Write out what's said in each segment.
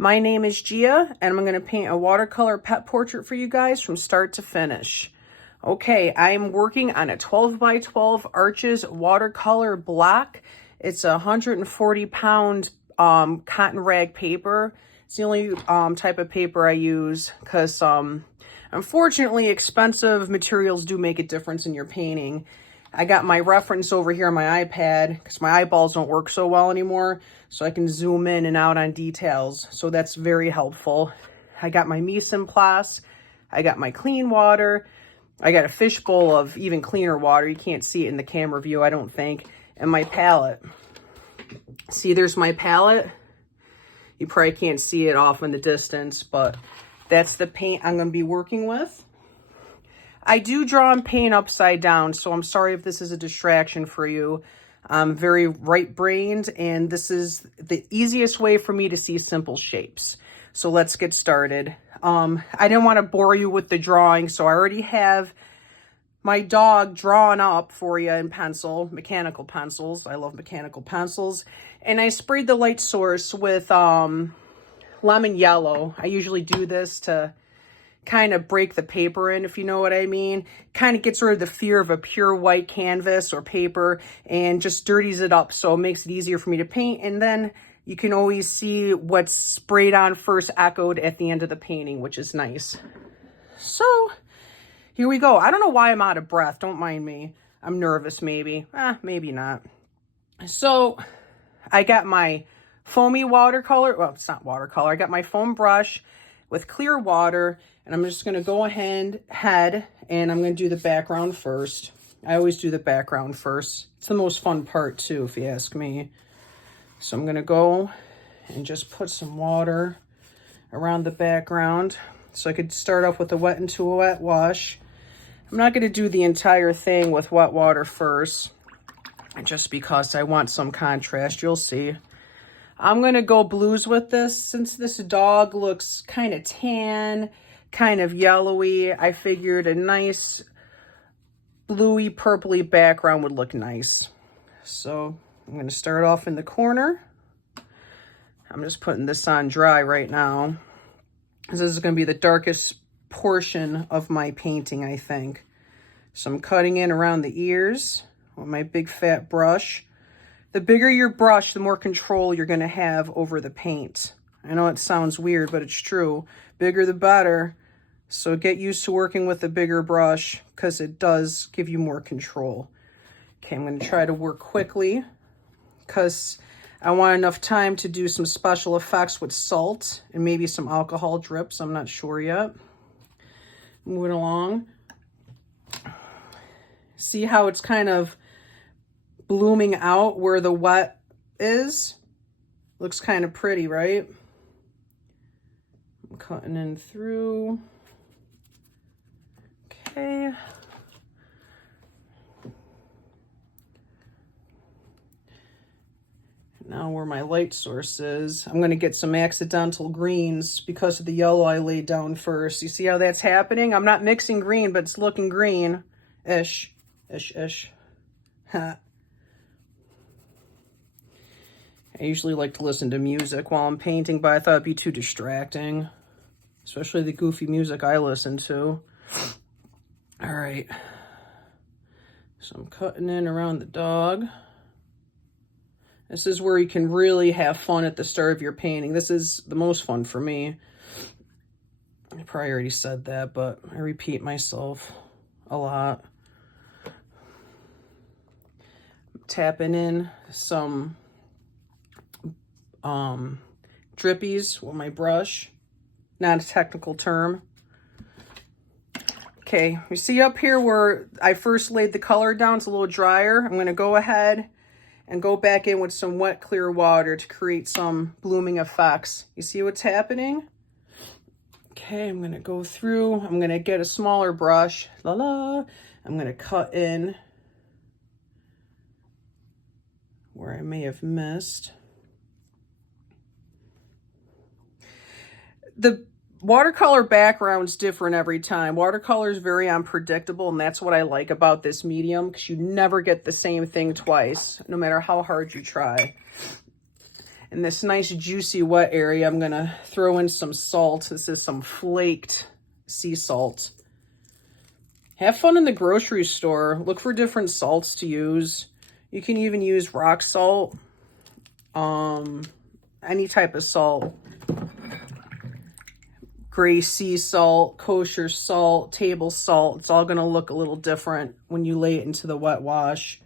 My name is Gia, and I'm going to paint a watercolor pet portrait for you guys from start to finish. Okay, I am working on a 12 by 12 Arches watercolor block. It's a 140-pound cotton rag paper. It's the only type of paper I use because unfortunately expensive materials do make a difference in your painting. I got my reference over here on my iPad because my eyeballs don't work so well anymore, so I can zoom in and out on details. So that's very helpful. I got my mise en place. I got my clean water. I got a fishbowl of even cleaner water. You can't see it in the camera view, I don't think. And my palette. See, there's my palette. You probably can't see it off in the distance, but that's the paint I'm going to be working with. I do draw and paint upside down, so I'm sorry if this is a distraction for you. I'm very right-brained, and this is the easiest way for me to see simple shapes. So let's get started. I didn't want to bore you with the drawing, so I already have my dog drawn up for you in pencil, mechanical pencils. I love mechanical pencils. And I sprayed the light source with lemon yellow. I usually do this to kind of break the paper in, if you know what I mean. Kind of gets rid of the fear of a pure white canvas or paper and just dirties it up, so it makes it easier for me to paint. And then you can always see what's sprayed on first echoed at the end of the painting, which is nice. So here we go. I don't know why I'm out of breath. Don't mind me. I'm nervous, maybe. Maybe not. So I got my foamy watercolor. Well, it's not watercolor. I got my foam brush with clear water, and I'm just going to go ahead and I'm going to do the background first. I always do the background first. It's the most fun part too, if you ask me. So I'm going to go and just put some water around the background. So I could start off with a wet into a wet wash. I'm not going to do the entire thing with wet water first, just because I want some contrast. You'll see. I'm going to go blues with this. Since this dog looks kind of tan, kind of yellowy, I figured a nice bluey, purpley background would look nice. So I'm going to start off in the corner. I'm just putting this on dry right now. This is going to be the darkest portion of my painting, I think. So I'm cutting in around the ears with my big fat brush. The bigger your brush, the more control you're going to have over the paint. I know it sounds weird, but it's true. Bigger the better. So get used to working with a bigger brush because it does give you more control. Okay, I'm going to try to work quickly because I want enough time to do some special effects with salt and maybe some alcohol drips. I'm not sure yet. Moving along. See how it's kind of blooming out where the wet is? Looks kind of pretty, right? I'm cutting in through. Okay. Now where my light source is, I'm going to get some accidental greens because of the yellow I laid down first. You see how that's happening? I'm not mixing green, but it's looking green-ish. Ish. Ha. I usually like to listen to music while I'm painting, but I thought it'd be too distracting, especially the goofy music I listen to. All right. So I'm cutting in around the dog. This is where you can really have fun at the start of your painting. This is the most fun for me. I probably already said that, but I repeat myself a lot. I'm tapping in some drippies with my brush. Not a technical term. Okay, you see up here where I first laid the color down, it's a little drier. I'm going to go ahead and go back in with some wet clear water to create some blooming effects. You see what's happening? Okay, I'm going to go through. I'm going to get a smaller brush. I'm going to cut in where I may have missed. The watercolor background's different every time. Watercolor is very unpredictable, and that's what I like about this medium, because you never get the same thing twice, no matter how hard you try. In this nice juicy wet area, I'm gonna throw in some salt. This is some flaked sea salt. Have fun in the grocery store. Look for different salts to use. You can even use rock salt, any type of salt. Gray sea salt, kosher salt, table salt. It's all gonna look a little different when you lay it into the wet wash.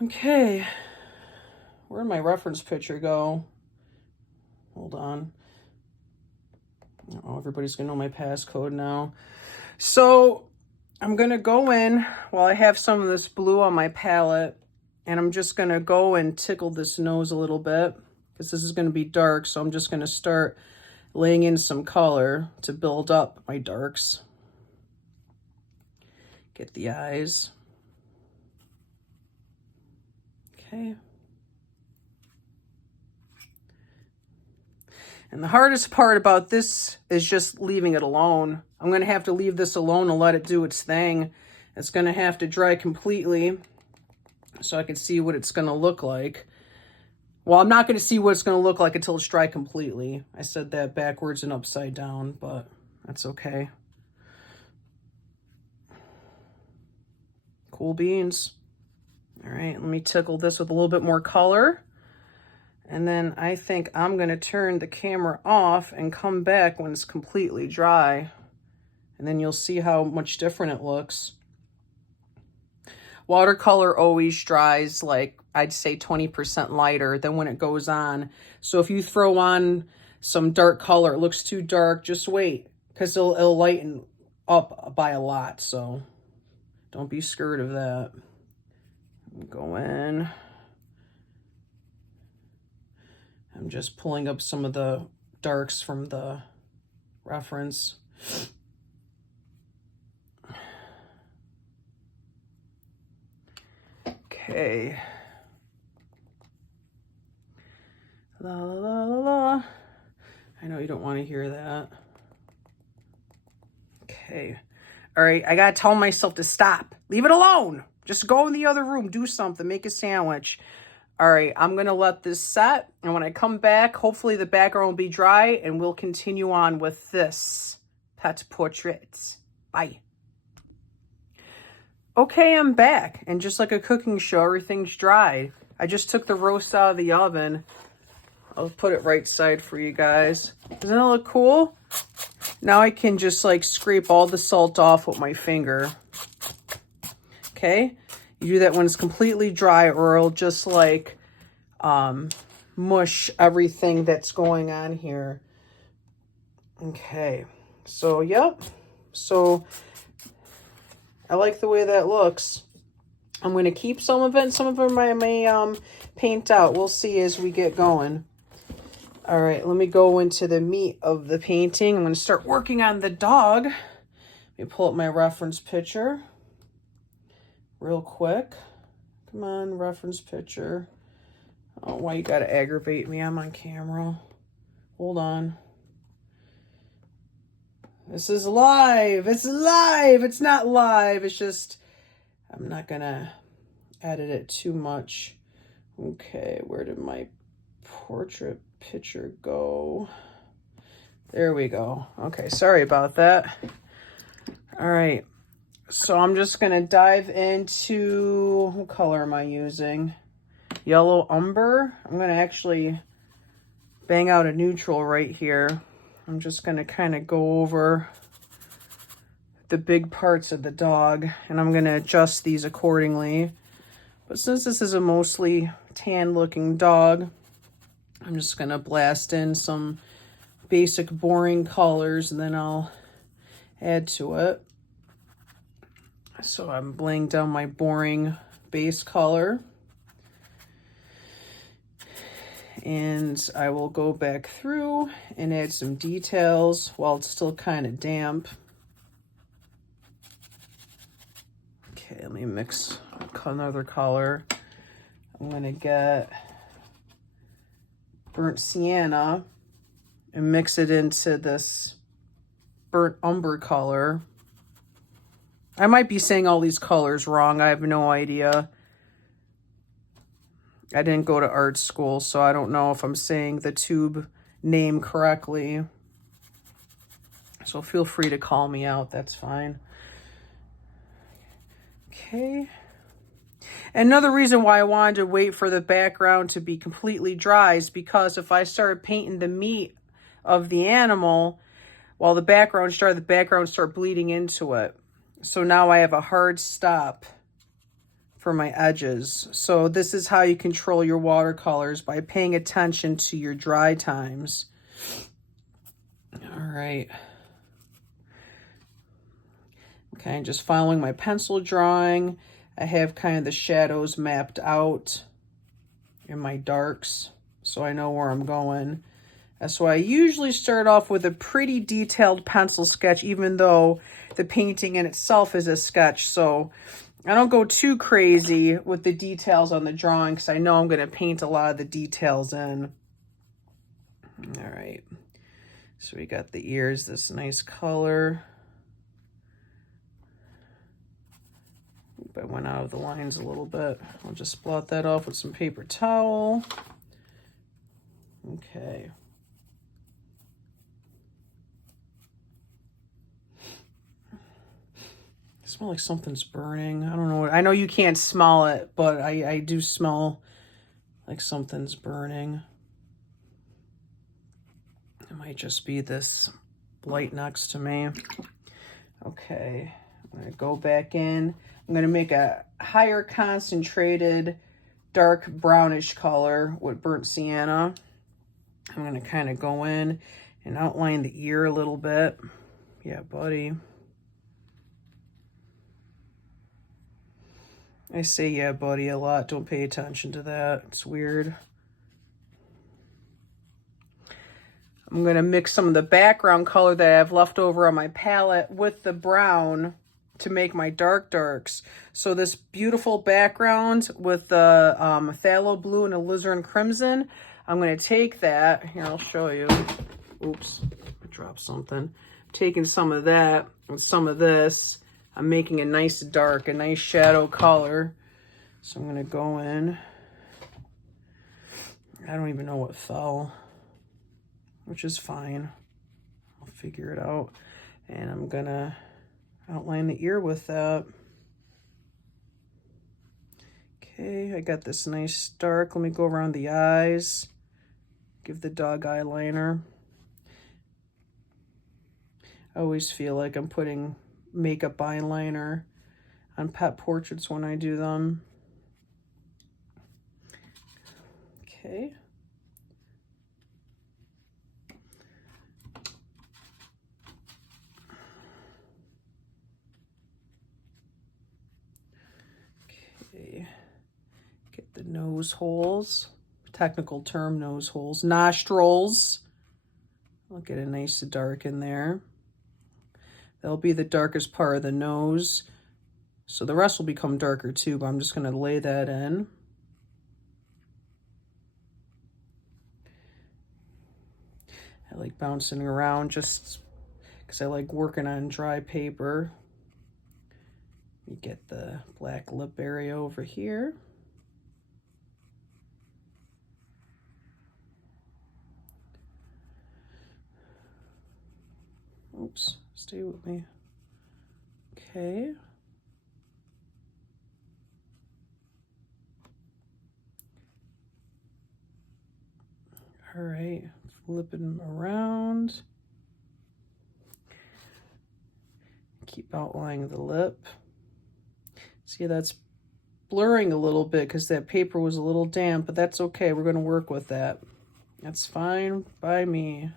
Okay, where'd my reference picture go? Hold on. Oh, everybody's gonna know my passcode now. So I'm gonna go in while I have some of this blue on my palette, and I'm just gonna go and tickle this nose a little bit because this is gonna be dark. So I'm just gonna start laying in some color to build up my darks. Get the eyes. Okay. And the hardest part about this is just leaving it alone. I'm going to have to leave this alone and let it do its thing. It's going to have to dry completely so I can see what it's going to look like. Well, I'm not going to see what it's going to look like until it's dry completely. I said that backwards and upside down, but that's okay. Cool beans. All right, let me tickle this with a little bit more color. And then I think I'm going to turn the camera off and come back when it's completely dry. And then you'll see how much different it looks. Watercolor always dries like, I'd say 20% lighter than when it goes on. So if you throw on some dark color, it looks too dark, just wait, because it'll lighten up by a lot. So don't be scared of that. Go in. I'm just pulling up some of the darks from the reference. Okay. La la la la la. I know you don't want to hear that. Okay. All right, I gotta tell myself to stop. Leave it alone. Just go in the other room, do something, make a sandwich. All right, I'm gonna let this set, and when I come back, hopefully the background will be dry, and we'll continue on with this pet portrait. Bye. Okay, I'm back, and just like a cooking show, everything's dry. I just took the roast out of the oven. I'll put it right side for you guys. Doesn't it look cool? Now I can just like scrape all the salt off with my finger. Okay, you do that when it's completely dry, or it'll just like mush everything that's going on here. Okay, so yep. So I like the way that looks. I'm going to keep some of it, and some of it I may paint out. We'll see as we get going. All right, let me go into the meat of the painting. I'm going to start working on the dog. Let me pull up my reference picture real quick. Come on, reference picture. Oh, why you got to aggravate me? I'm on camera. Hold on. This is live. It's live. It's not live. It's just, I'm not going to edit it too much. Okay, where did my portrait picture go? There we go. Okay, sorry about that. All right, so I'm just going to dive into, what color am I using? Yellow umber. I'm going to actually bang out a neutral right here. I'm just going to kind of go over the big parts of the dog, and I'm going to adjust these accordingly. But since this is a mostly tan looking dog, I'm just going to blast in some basic boring colors, and then I'll add to it. So I'm laying down my boring base color. And I will go back through and add some details while it's still kind of damp. Okay, let me mix another color. I'm going to get burnt sienna and mix it into this burnt umber color. I might be saying all these colors wrong. I have no idea. I didn't go to art school, so I don't know if I'm saying the tube name correctly. So feel free to call me out, that's fine. Okay. Another reason why I wanted to wait for the background to be completely dry is because if I started painting the meat of the animal while the background start bleeding into it. So now I have a hard stop for my edges. So this is how you control your watercolors, by paying attention to your dry times. All right. Okay, just following my pencil drawing. I have kind of the shadows mapped out in my darks, so I know where I'm going. That's why I usually start off with a pretty detailed pencil sketch, even though the painting in itself is a sketch. So I don't go too crazy with the details on the drawing because I know I'm going to paint a lot of the details in. All right. So we got the ears, this nice color. I went out of the lines a little bit. I'll just blot that off with some paper towel. Okay. I smell like something's burning. I don't know. I know you can't smell it, but I do smell like something's burning. It might just be this light next to me. Okay. I'm going to go back in. I'm going to make a higher concentrated dark brownish color with burnt sienna. I'm going to kind of go in and outline the ear a little bit. Yeah, buddy. I say yeah, buddy, a lot. Don't pay attention to that. It's weird. I'm going to mix some of the background color that I have left over on my palette with the brown to make my dark darks. So this beautiful background with the phthalo blue and alizarin crimson, I'm going to take that. Here, I'll show you. Oops, I dropped something. I'm taking some of that and some of this. I'm making a nice dark, a nice shadow color. So I'm going to go in. I don't even know what fell, which is fine. I'll figure it out. And I'm going to outline the ear with that. Okay, I got this nice dark. Let me go around the eyes. Give the dog eyeliner. I always feel like I'm putting makeup eyeliner on pet portraits when I do them. Okay. Get the nose holes, technical term, nose holes, nostrils. I'll get a nice dark in there. That'll be the darkest part of the nose. So the rest will become darker too, but I'm just going to lay that in. I like bouncing around just because I like working on dry paper. You get the black lip area over here. Oops, stay with me. Okay. All right, flipping them around. Keep outlining the lip. See, that's blurring a little bit because that paper was a little damp, but that's okay. We're going to work with that. That's fine by me.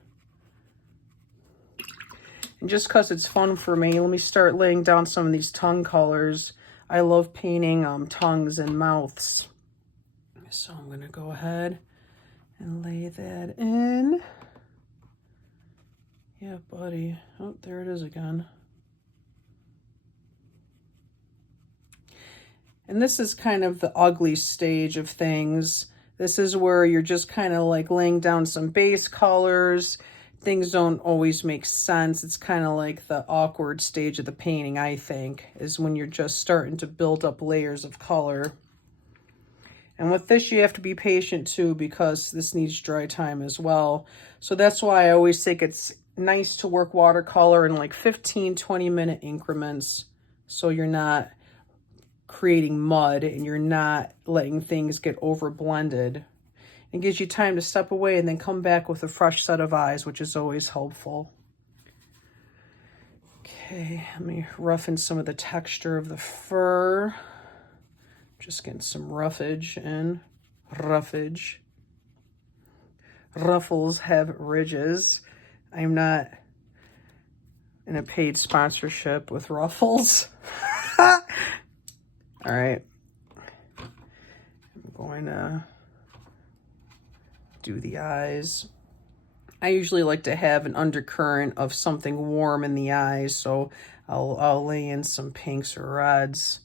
And just because it's fun for me, let me start laying down some of these tongue colors. I love painting tongues and mouths. So I'm going to go ahead and lay that in. Yeah, buddy. Oh, there it is again. And this is kind of the ugly stage of things. This is where you're just kind of like laying down some base colors. Things don't always make sense. It's kind of like the awkward stage of the painting, I think, is when you're just starting to build up layers of color. And with this, you have to be patient too, because this needs dry time as well. So that's why I always think it's nice to work watercolor in like 15-20 minute increments, so you're not creating mud and you're not letting things get over blended. It gives you time to step away and then come back with a fresh set of eyes, which is always helpful. Okay, let me roughen some of the texture of the fur. Just getting some roughage in. Roughage. Ruffles have ridges. I'm not in a paid sponsorship with Ruffles. All right. I'm going to do the eyes. I usually like to have an undercurrent of something warm in the eyes, so I'll lay in some pinks or reds.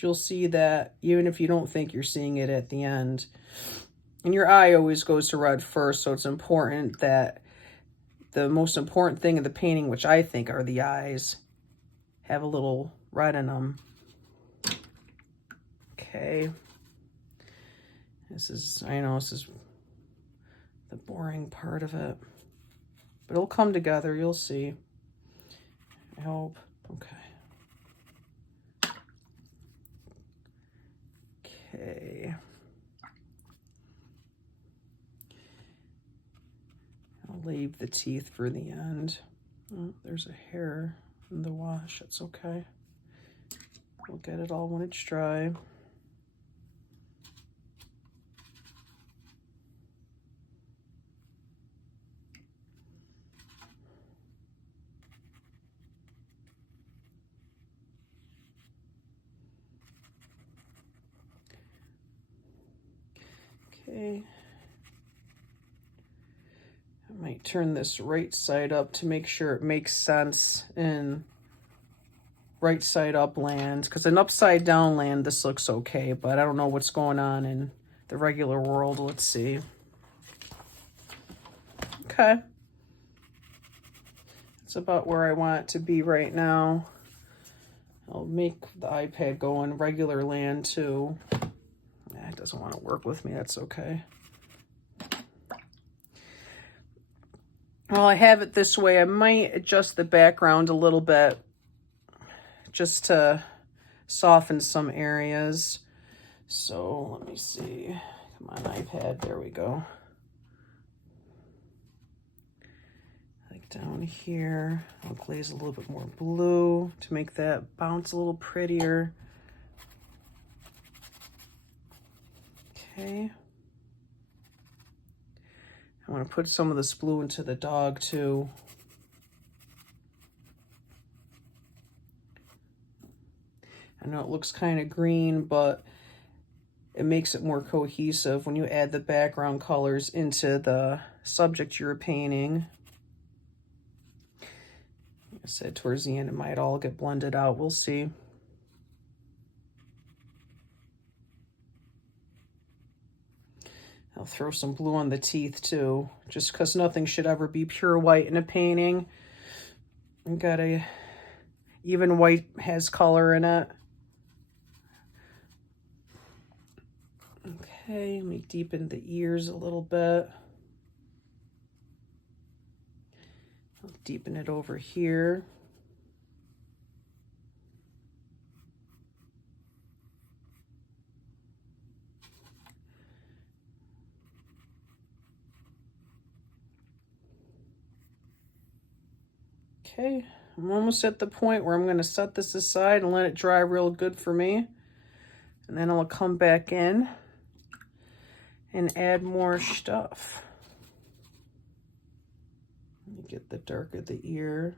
You'll see that even if you don't think you're seeing it at the end. And your eye always goes to red first, so it's important that the most important thing in the painting, which I think are the eyes, have a little red in them. Okay. I know this is the boring part of it, but it'll come together, you'll see. I hope. Okay. I'll leave the teeth for the end. Oh, there's a hair in the wash, that's okay. We'll get it all when it's dry. Okay. I might turn this right side up to make sure it makes sense in right side up land, because in upside down land this looks okay, but I don't know what's going on in the regular world. Let's see. Okay. It's about where I want it to be right now. I'll make the iPad go in regular land too. It doesn't want to work with me, that's okay. Well, I have it this way. I might adjust the background a little bit just to soften some areas. So let me see. Come on, iPad. There we go. Like down here, I'll glaze a little bit more blue to make that bounce a little prettier. Okay. I want to put some of this blue into the dog too. I know it looks kind of green, but it makes it more cohesive when you add the background colors into the subject you're painting. Like I said, towards the end, it might all get blended out. We'll see. I'll throw some blue on the teeth too, just because nothing should ever be pure white in a painting. Even white has color in it. Okay, let me deepen the ears a little bit. I'll deepen it over here. Okay, I'm almost at the point where I'm going to set this aside and let it dry real good for me. And then I'll come back in and add more stuff. Let me get the dark of the ear.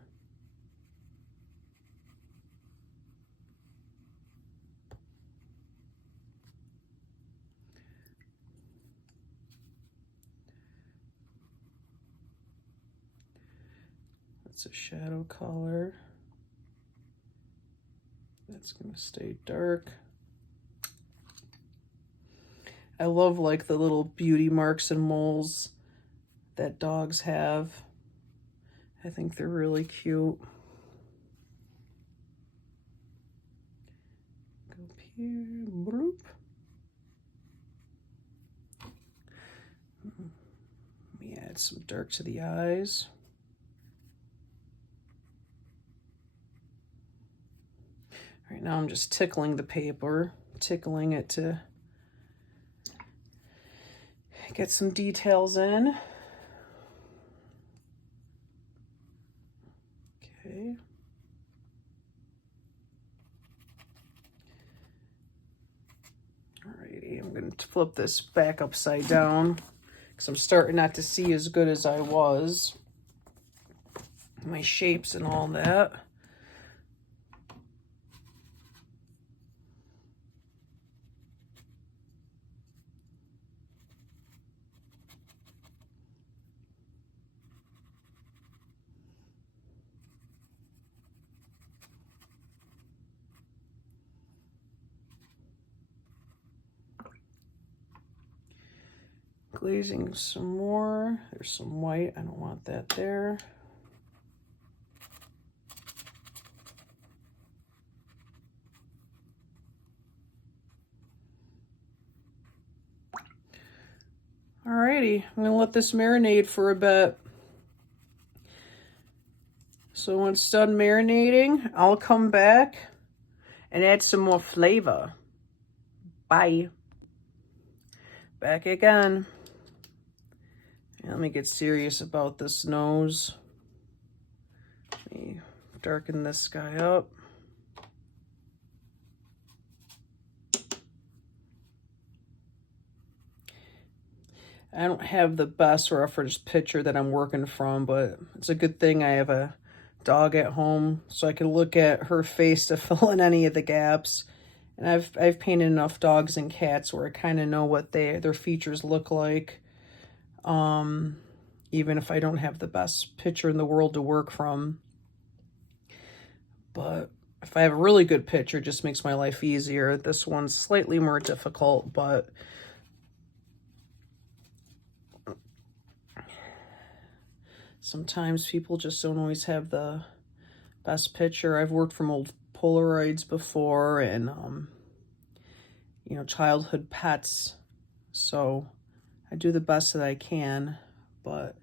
That's a shadow color. That's gonna stay dark. I love like the little beauty marks and moles that dogs have. I think they're really cute. Go here. Bloop. Let me add some dark to the eyes. Right now I'm just tickling the paper, tickling it to get some details in. Okay. Alrighty, I'm going to flip this back upside down because I'm starting not to see as good as I was. My shapes and all that. Glazing some more. There's some white. I don't want that there. Alrighty, I'm gonna let this marinate for a bit. So when it's done marinating, I'll come back and add some more flavor. Bye. Back again. Let me get serious about this nose. Let me darken this guy up. I don't have the best reference picture that I'm working from, but it's a good thing I have a dog at home so I can look at her face to fill in any of the gaps. And I've painted enough dogs and cats where I kind of know what their features look like. Even if I don't have the best picture in the world to work from. But if I have a really good picture, it just makes my life easier. This one's slightly more difficult, but sometimes people just don't always have the best picture. I've worked from old Polaroids before and, you know, childhood pets. So I do the best that I can, but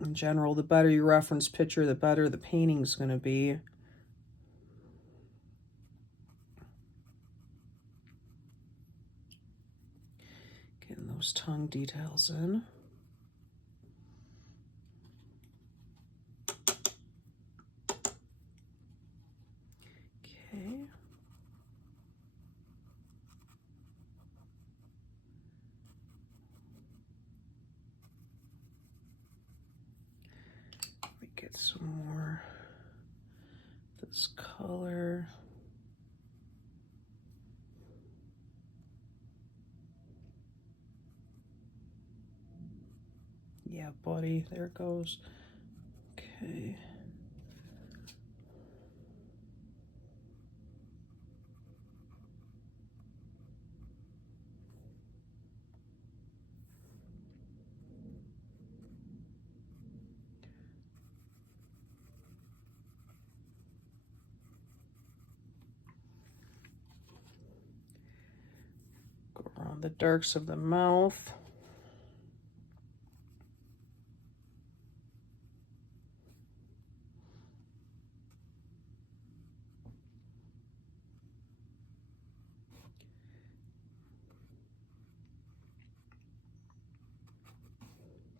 in general, the better your reference picture, the better the painting's going to be. Getting those tongue details in. Okay. Get some more of this color. Yeah, buddy, there it goes. Okay. Around the darks of the mouth.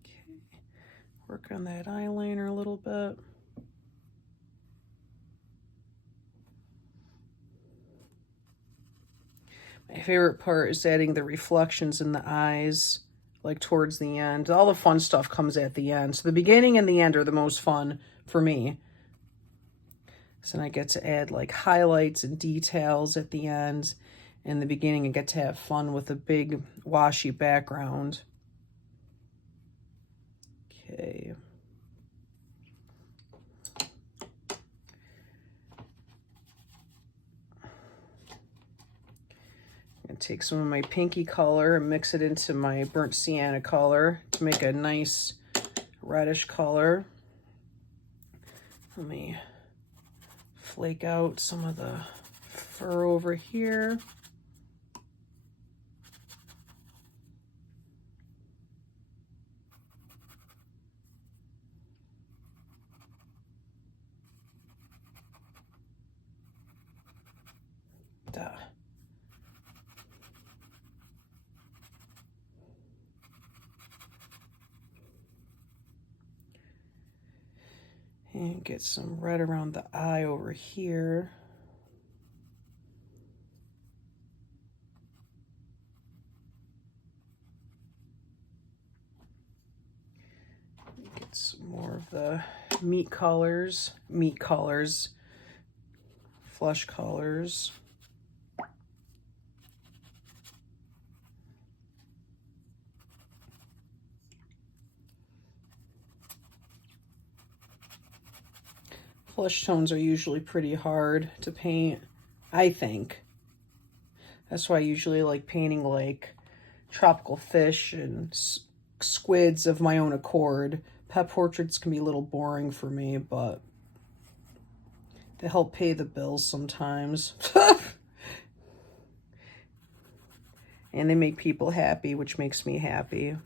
Okay, work on that eyeliner a little bit. My favorite part is adding the reflections in the eyes, like towards the end. All the fun stuff comes at the end. So the beginning and the end are the most fun for me. So then I get to add like highlights and details at the end. In the beginning, I get to have fun with a big washy background. Okay. I'm gonna take some of my pinky color and mix it into my burnt sienna color to make a nice reddish color. Let me flake out some of the fur over here. Duh. And get some red around the eye over here. Get some more of the meat colors, flesh colors. Flesh tones are usually pretty hard to paint, I think. That's why I usually like painting like tropical fish and squids of my own accord. Pet portraits can be a little boring for me, but they help pay the bills sometimes. And they make people happy, which makes me happy.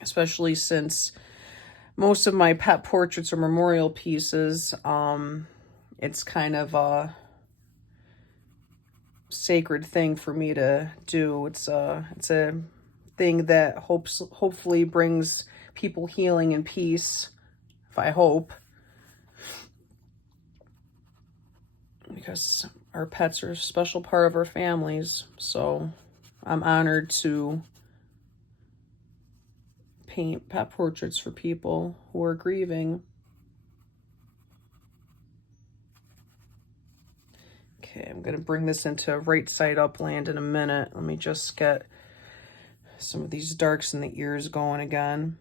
Especially since most of my pet portraits are memorial pieces. It's kind of a sacred thing for me to do. It's a thing that hopefully brings people healing and peace, if I hope. Because our pets are a special part of our families, so I'm honored to paint pet portraits for people who are grieving. Okay, I'm gonna bring this into right side up land in a minute. Let me just get some of these darks in the ears going again.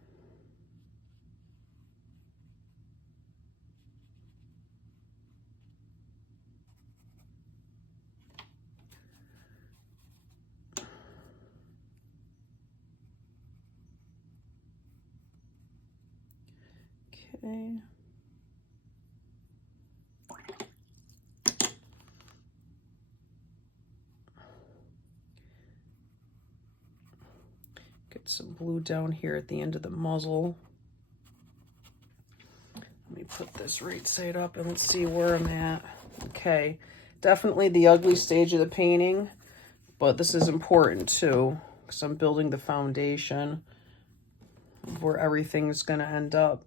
Okay. Get some blue down here at the end of the muzzle. Let me put this right side up and let's see where I'm at. Okay, definitely the ugly stage of the painting, but this is important too because I'm building the foundation of where everything's gonna end up.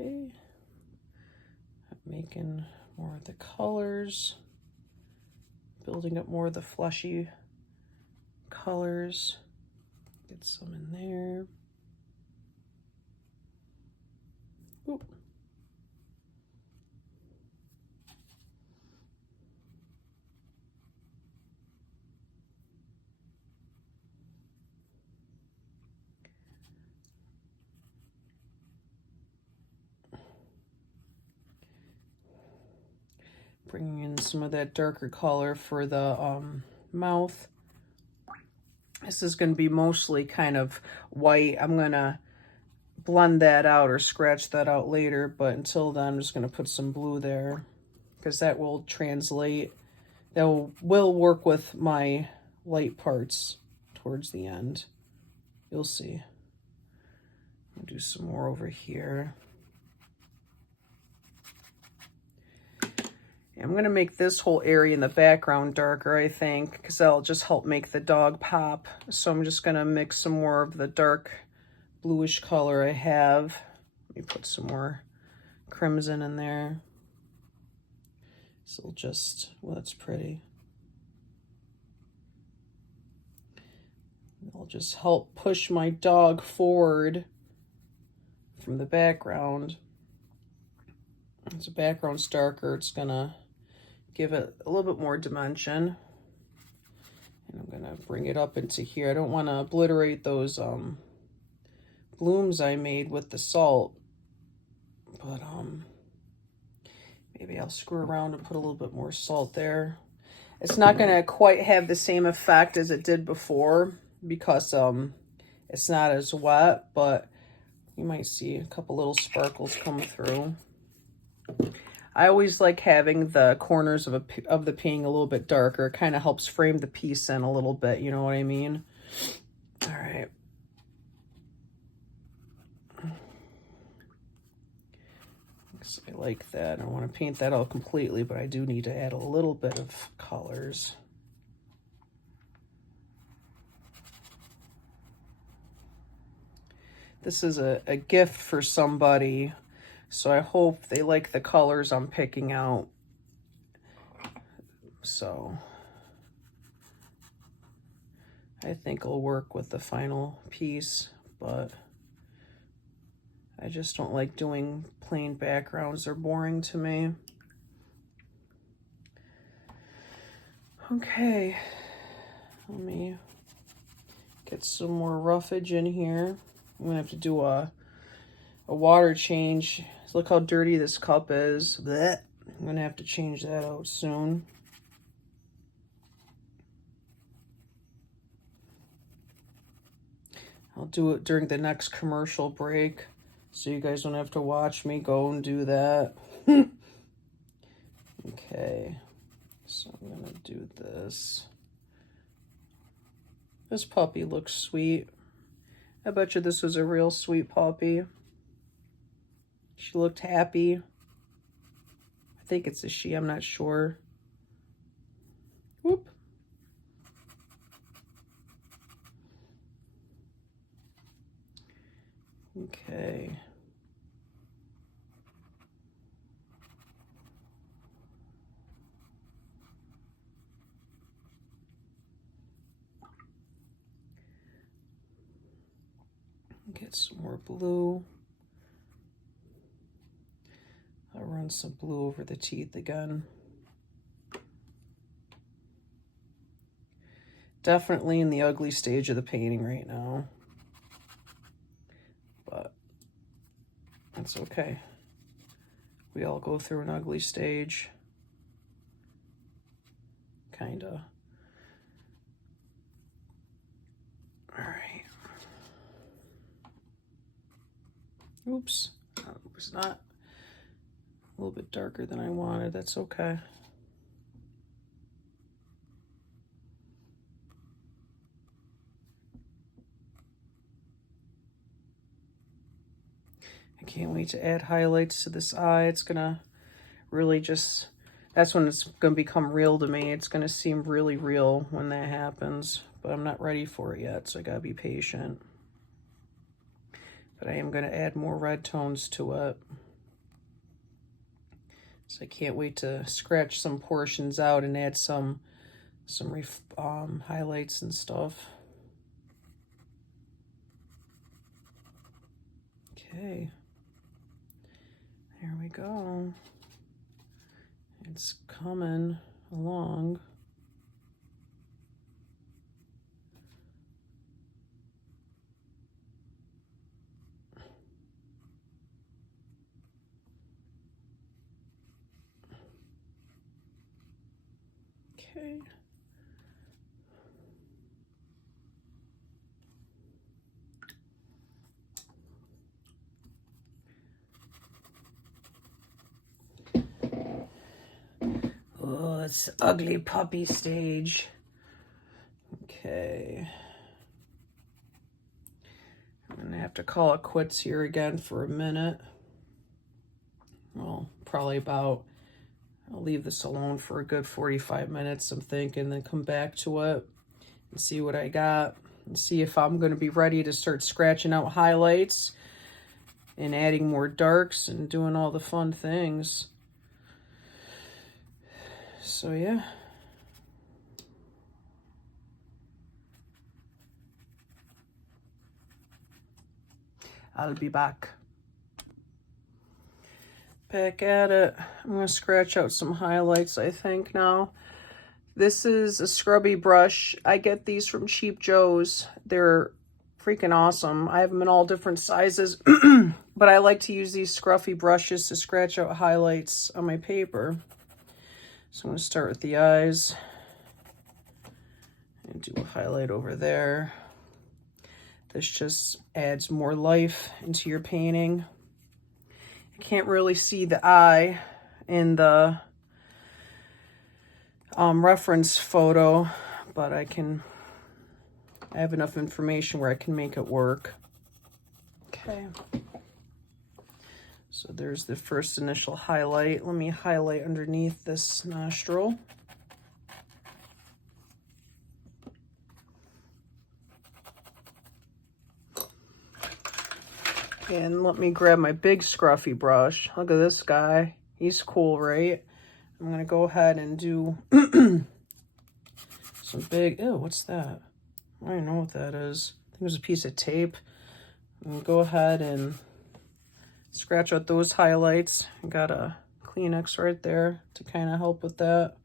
Okay, I'm making more of the colors, building up more of the fleshy colors. Get some in there. Oop. Bringing in some of that darker color for the mouth. This is going to be mostly kind of white. I'm going to blend that out or scratch that out later, but until then I'm just going to put some blue there because that will translate. That will work with my light parts towards the end. You'll see. I'll do some more over here. I'm going to make this whole area in the background darker, I think, because that'll just help make the dog pop. So I'm just going to mix some more of the dark bluish color I have. Let me put some more crimson in there. So just, well, that's pretty. It'll just help push my dog forward from the background. As the background's darker, it's going to give it a little bit more dimension. And I'm gonna bring it up into here. I don't want to obliterate those blooms I made with the salt, but maybe I'll screw around and put a little bit more salt there. It's not gonna quite have the same effect as it did before because it's not as wet, but you might see a couple little sparkles come through. I always like having the corners of the painting a little bit darker. It kind of helps frame the piece in a little bit, you know what I mean? All right. So I like that. I don't want to paint that out completely, but I do need to add a little bit of colors. This is a gift for somebody, so I hope they like the colors I'm picking out. So I think it'll work with the final piece, but I just don't like doing plain backgrounds. They're boring to me. Okay, let me get some more roughage in here. I'm gonna have to do a water change. Look how dirty this cup is. Blech. I'm gonna have to change that out soon. I'll do it during the next commercial break, so you guys don't have to watch me go and do that. Okay, so I'm gonna do this. This puppy looks sweet. I bet you this was a real sweet puppy. She looked happy. I think it's a she, I'm not sure. Whoop. Okay. Get some more blue. I'll run some blue over the teeth again. Definitely in the ugly stage of the painting right now, but that's okay. We all go through an ugly stage, kinda. All right. Oops, it was not a little bit darker than I wanted. That's okay. I can't wait to add highlights to this eye. It's gonna really just, that's when it's gonna become real to me. It's gonna seem really real when that happens, but I'm not ready for it yet, so I gotta be patient. But I am gonna add more red tones to it. So I can't wait to scratch some portions out and add some highlights and stuff. Okay, there we go. It's coming along. Okay. Oh, it's ugly puppy stage. Okay. I'm gonna have to call it quits here again for a minute. Well, probably about, I'll leave this alone for a good 45 minutes, I'm thinking, then come back to it and see what I got and see if I'm gonna be ready to start scratching out highlights and adding more darks and doing all the fun things. So yeah. I'll be back. Back at it. I'm gonna scratch out some highlights, I think, now. This is a scrubby brush. I get these from Cheap Joe's. They're freaking awesome. I have them in all different sizes, but I like to use these scruffy brushes to scratch out highlights on my paper. So I'm going to start with the eyes and do a highlight over there. This just adds more life into your painting. I can't really see the eye in the reference photo, but I have enough information where I can make it work. Okay. So there's the first initial highlight. Let me highlight underneath this nostril. And let me grab my big scruffy brush. Look at this guy. He's cool, right? I'm going to go ahead and do some big... Ew, what's that? I don't know what that is. I think it was a piece of tape. I'm going to go ahead and scratch out those highlights. I got a Kleenex right there to kind of help with that.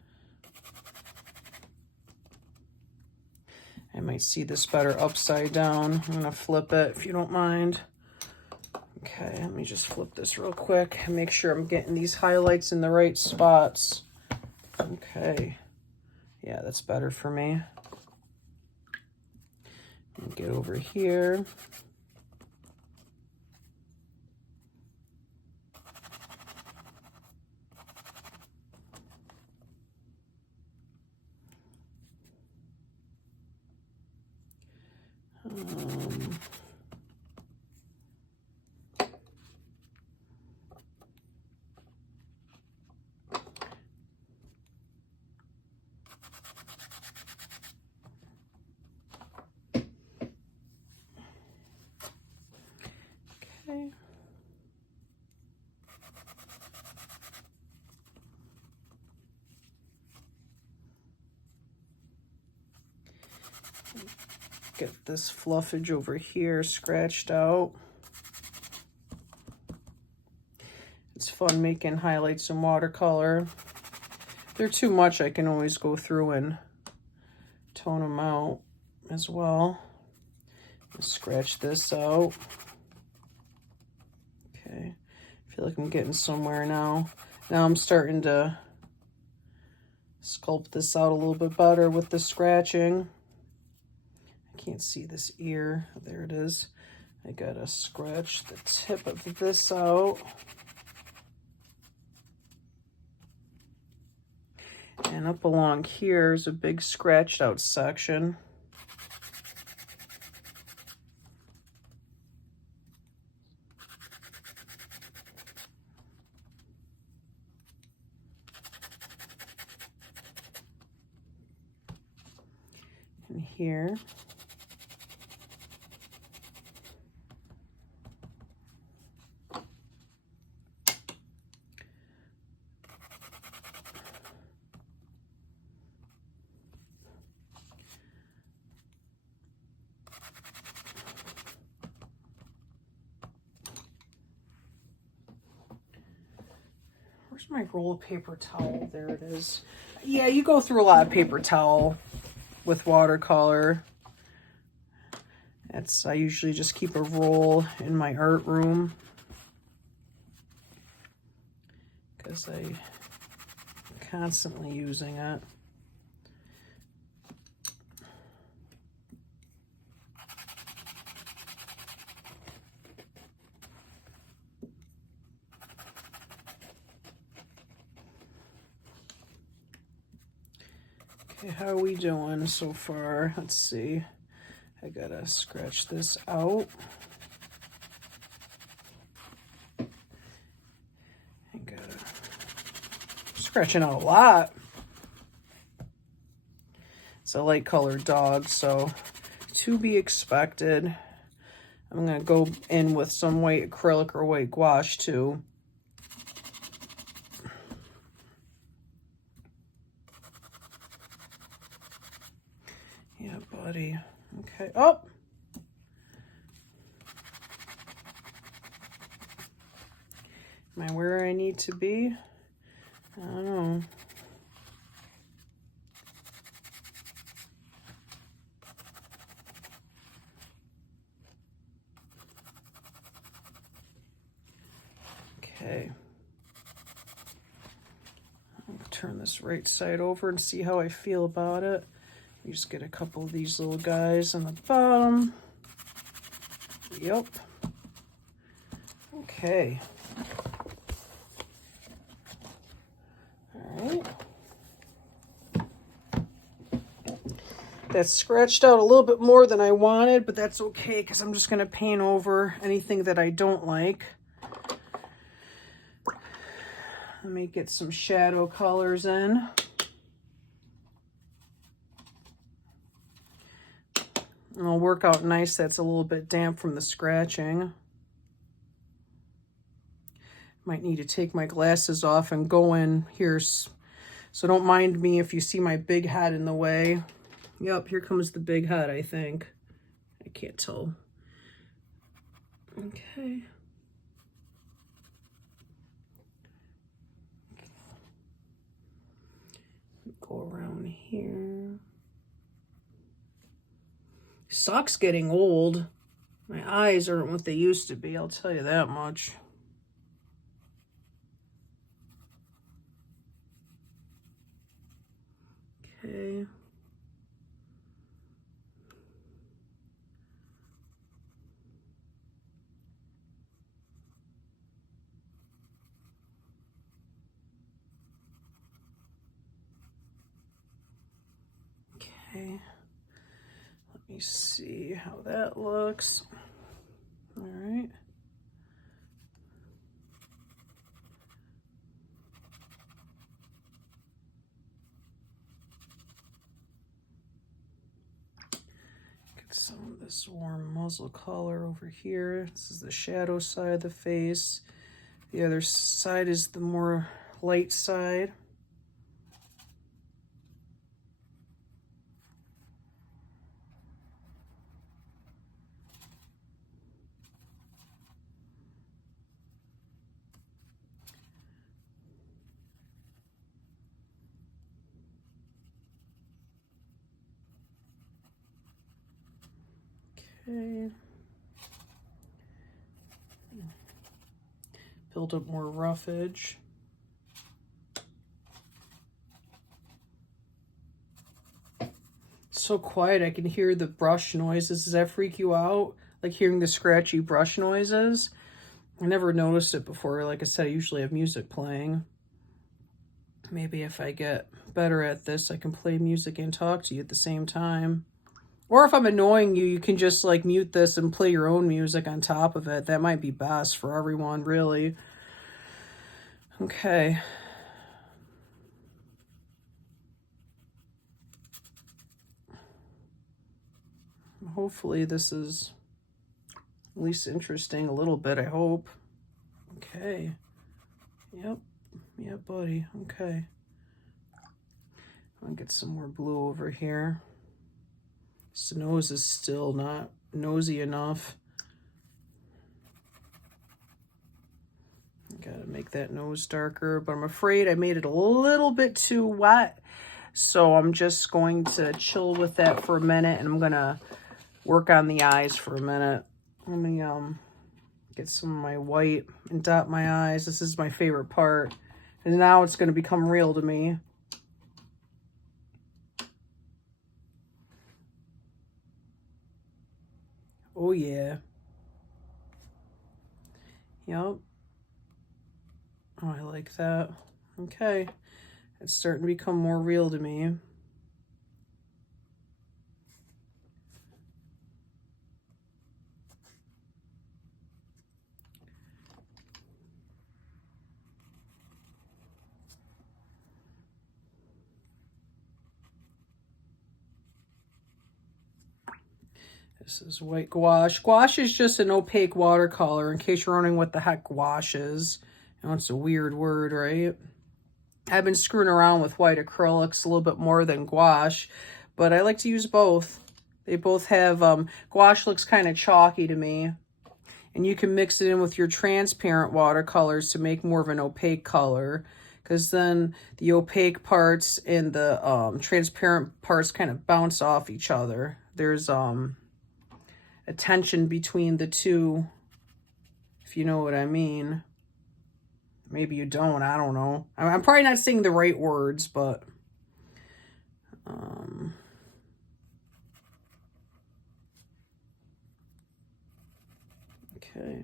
I might see this better upside down. I'm going to flip it if you don't mind. Okay, let me just flip this real quick and make sure I'm getting these highlights in the right spots. Okay. Yeah, that's better for me. Get over here. Okay. Get this fluffage over here scratched out. It's fun making highlights in watercolor. If they're too much, I can always go through and tone them out as well. Scratch this out. Okay, I feel like I'm getting somewhere now. Now I'm starting to sculpt this out a little bit better with the scratching. I can't see this ear. There it is. I gotta scratch the tip of this out. And up along here is a big scratched out section. And here. Where's my roll of paper towel? There it is. Yeah, you go through a lot of paper towel with watercolor. I usually just keep a roll in my art room because I'm constantly using it. Okay, how are we doing so far? Let's see. I gotta scratch this out. Scratching out a lot. It's a light colored dog, so to be expected. I'm gonna go in with some white acrylic or white gouache too. Yeah, buddy. Okay. Oh! Am I where I need to be? I don't know. Okay. I'll turn this right side over and see how I feel about it. You just get a couple of these little guys on the bottom. Yep. Okay. All right. That's scratched out a little bit more than I wanted, but that's okay because I'm just going to paint over anything that I don't like. Let me get some shadow colors in. And it'll work out nice. That's a little bit damp from the scratching. Might need to take my glasses off and go in here. So don't mind me if you see my big head in the way. Yep, here comes the big head, I think. I can't tell. Okay. Go around here. Sock's getting old. My eyes aren't what they used to be, I'll tell you that much. Okay. Okay. Let me see how that looks. All right. Get some of this warm muzzle color over here. This is the shadow side of the face. The other side is the more light side. Okay. Build up more roughage. It's so quiet, I can hear the brush noises. Does that freak you out? Like hearing the scratchy brush noises? I never noticed it before. Like I said, I usually have music playing. Maybe if I get better at this, I can play music and talk to you at the same time. Or if I'm annoying you, you can just like mute this and play your own music on top of it. That might be best for everyone, really. Okay. Hopefully this is at least interesting a little bit, I hope. Okay. Yep. Yep, buddy. Okay. I'll get some more blue over here. This nose is still not nosy enough. Gotta make that nose darker, but I'm afraid I made it a little bit too wet. So I'm just going to chill with that for a minute, and I'm gonna work on the eyes for a minute. Let me get some of my white and dot my eyes. This is my favorite part. And now it's gonna become real to me. Oh yeah. Yep. Oh, I like that. Okay. It's starting to become more real to me. This is white gouache. Gouache is just an opaque watercolor, in case you're wondering what the heck gouache is. You know, it's a weird word, right? I've been screwing around with white acrylics a little bit more than gouache, but I like to use both. They both have, gouache looks kind of chalky to me. And you can mix it in with your transparent watercolors to make more of an opaque color, because then the opaque parts and the transparent parts kind of bounce off each other. There's a tension between the two, if you know what I mean. Maybe you don't. I don't know. I'm probably not saying the right words, but okay.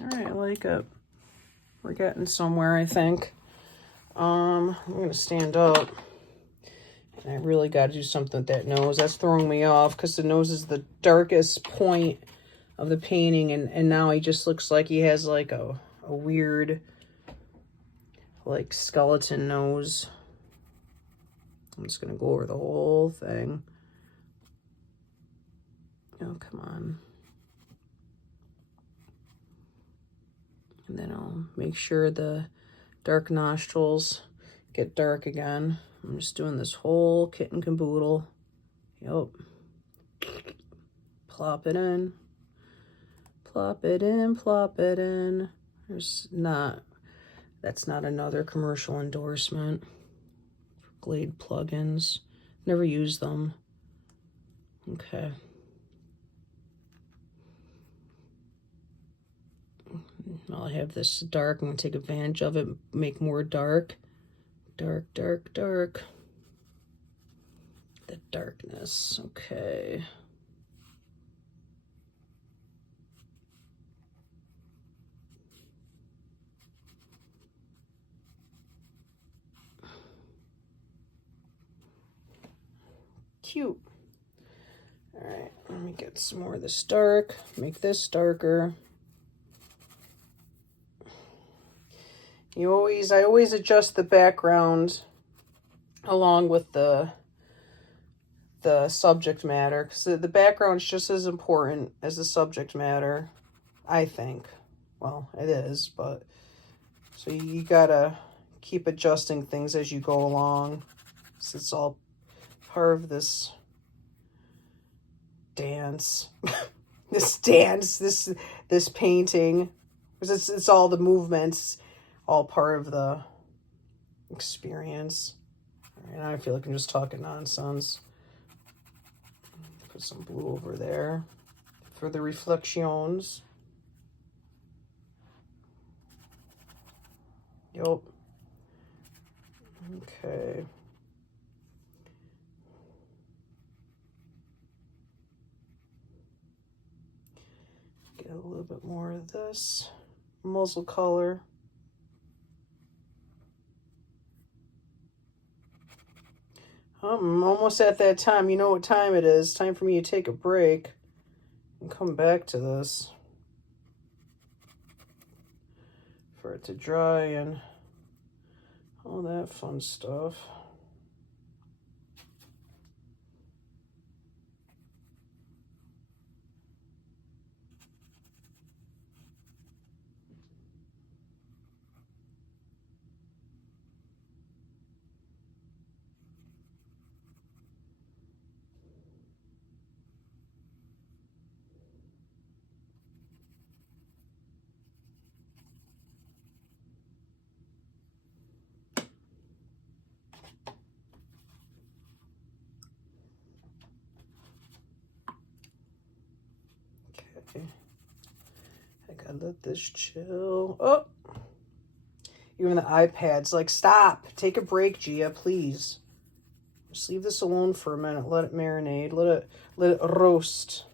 All right, I like it. We're getting somewhere, I think. I'm gonna stand up. And I really got to do something with that nose. That's throwing me off because the nose is the darkest point of the painting, and now he just looks like he has like a weird like skeleton nose. I'm just gonna go over the whole thing. Oh, come on. And then I'll make sure the dark nostrils get dark again. I'm just doing this whole kit and caboodle. Yep. Plop it in. Plop it in, plop it in. That's not another commercial endorsement. Glade plugins. Never use them. Okay. I'll have this dark. I'm going to take advantage of it, make more dark. Dark, dark, dark. The darkness. Okay. Cute. All right, let me get some more of this dark. Make this darker. I always adjust the background along with the subject matter, because the background's just as important as the subject matter, I think. Well, it is, but so you gotta keep adjusting things as you go along. So it's all part of this dance. this painting. It's all the movements, all part of the experience. All right, I feel like I'm just talking nonsense. Put some blue over there for the reflections. Yep. Okay. Get a little bit more of this muzzle color. I'm almost at that time. You know what time it is. Time for me to take a break and come back to this for it to dry and all that fun stuff. I gotta let this chill. Oh, even the iPad's like, stop, take a break, Gia, please. Just leave this alone for a minute. Let it marinate. Let it roast.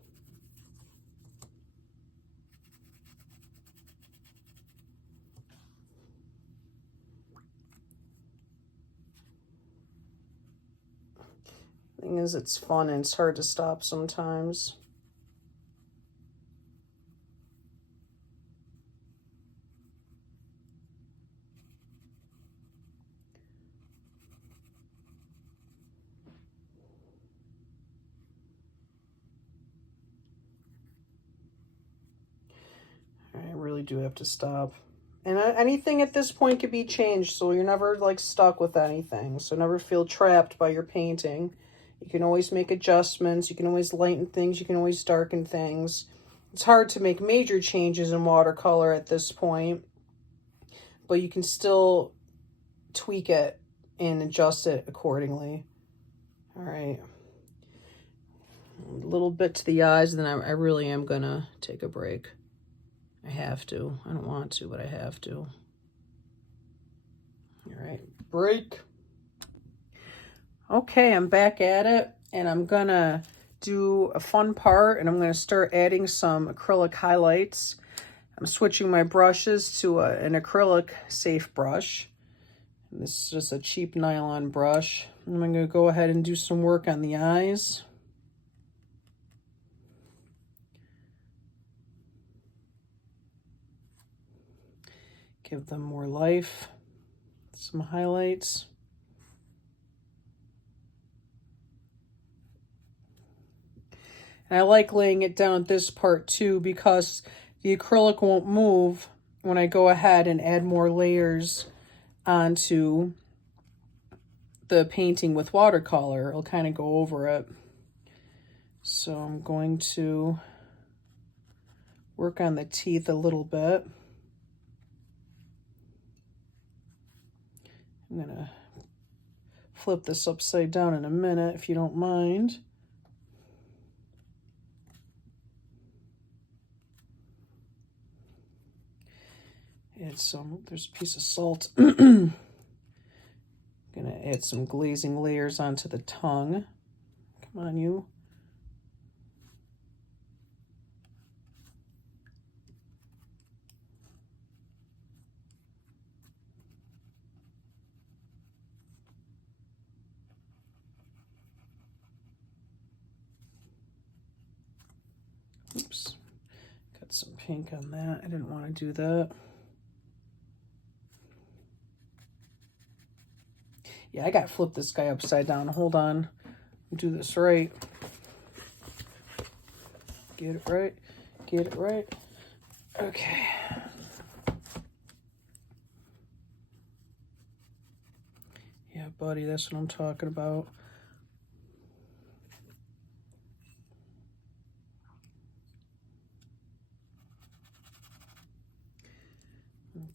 Thing is, it's fun and it's hard to stop sometimes. I really do have to stop. And anything at this point could be changed, so you're never like stuck with anything. So never feel trapped by your painting. You can always make adjustments. You can always lighten things. You can always darken things. It's hard to make major changes in watercolor at this point, but you can still tweak it and adjust it accordingly. All right. A little bit to the eyes, and then I really am gonna take a break. I have to. I don't want to, but I have to. All right, break. Okay, I'm back at it, and I'm gonna do a fun part, and I'm gonna start adding some acrylic highlights. I'm switching my brushes to an acrylic safe brush. And this is just a cheap nylon brush. And I'm gonna go ahead and do some work on the eyes. Give them more life. Some highlights. And I like laying it down at this part too because the acrylic won't move when I go ahead and add more layers onto the painting with watercolor. It'll kind of go over it. So I'm going to work on the teeth a little bit. I'm gonna flip this upside down in a minute if you don't mind. Add some, there's a piece of salt. Gonna add some glazing layers onto the tongue. Come on, you. Oops, got some pink on that. I didn't want to do that. Yeah, I got to flip this guy upside down. Hold on. Do this right. Get it right. Get it right. Okay. Yeah, buddy, that's what I'm talking about.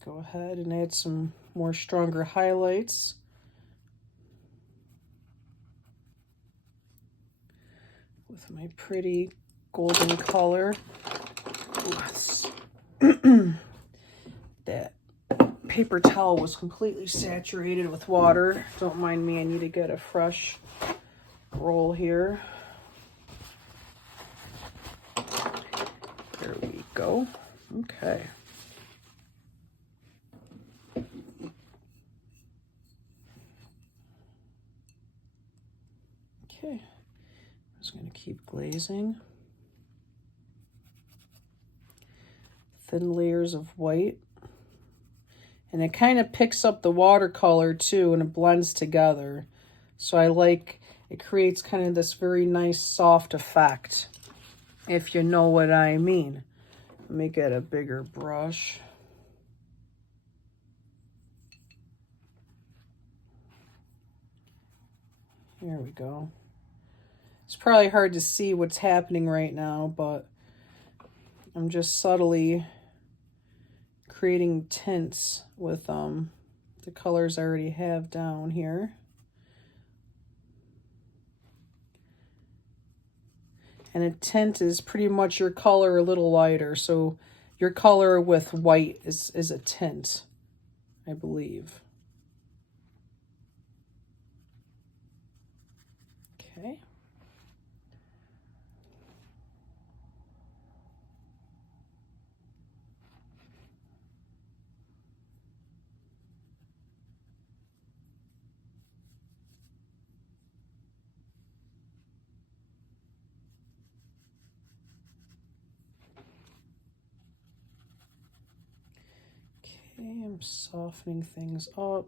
Go ahead and add some more stronger highlights. With my pretty golden color. That paper towel was completely saturated with water. Don't mind me, I need to get a fresh roll here. There we go. Okay. Okay, I'm just going to keep glazing. Thin layers of white. And it kind of picks up the watercolor too, and it blends together. So I like, it creates kind of this very nice soft effect, if you know what I mean. Let me get a bigger brush. Here we go. It's probably hard to see what's happening right now, but I'm just subtly creating tints with the colors I already have down here. And a tint is pretty much your color a little lighter. So your color with white is a tint, I believe. Okay. Okay, I'm softening things up.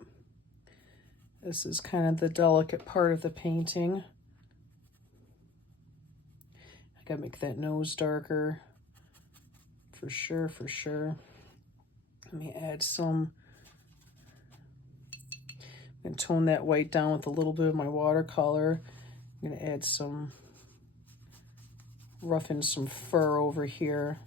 This is kind of the delicate part of the painting. I gotta make that nose darker. For sure, for sure. Let me add some. I'm gonna tone that white down with a little bit of my watercolor. I'm gonna add some, roughen some fur over here.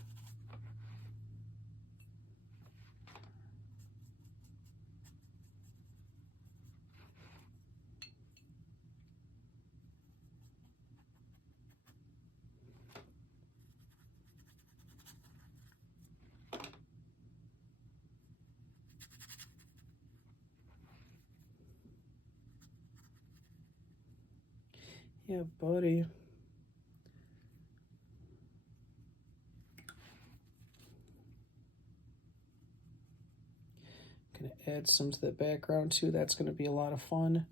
Yeah, buddy. Gonna add some to the background too. That's gonna be a lot of fun.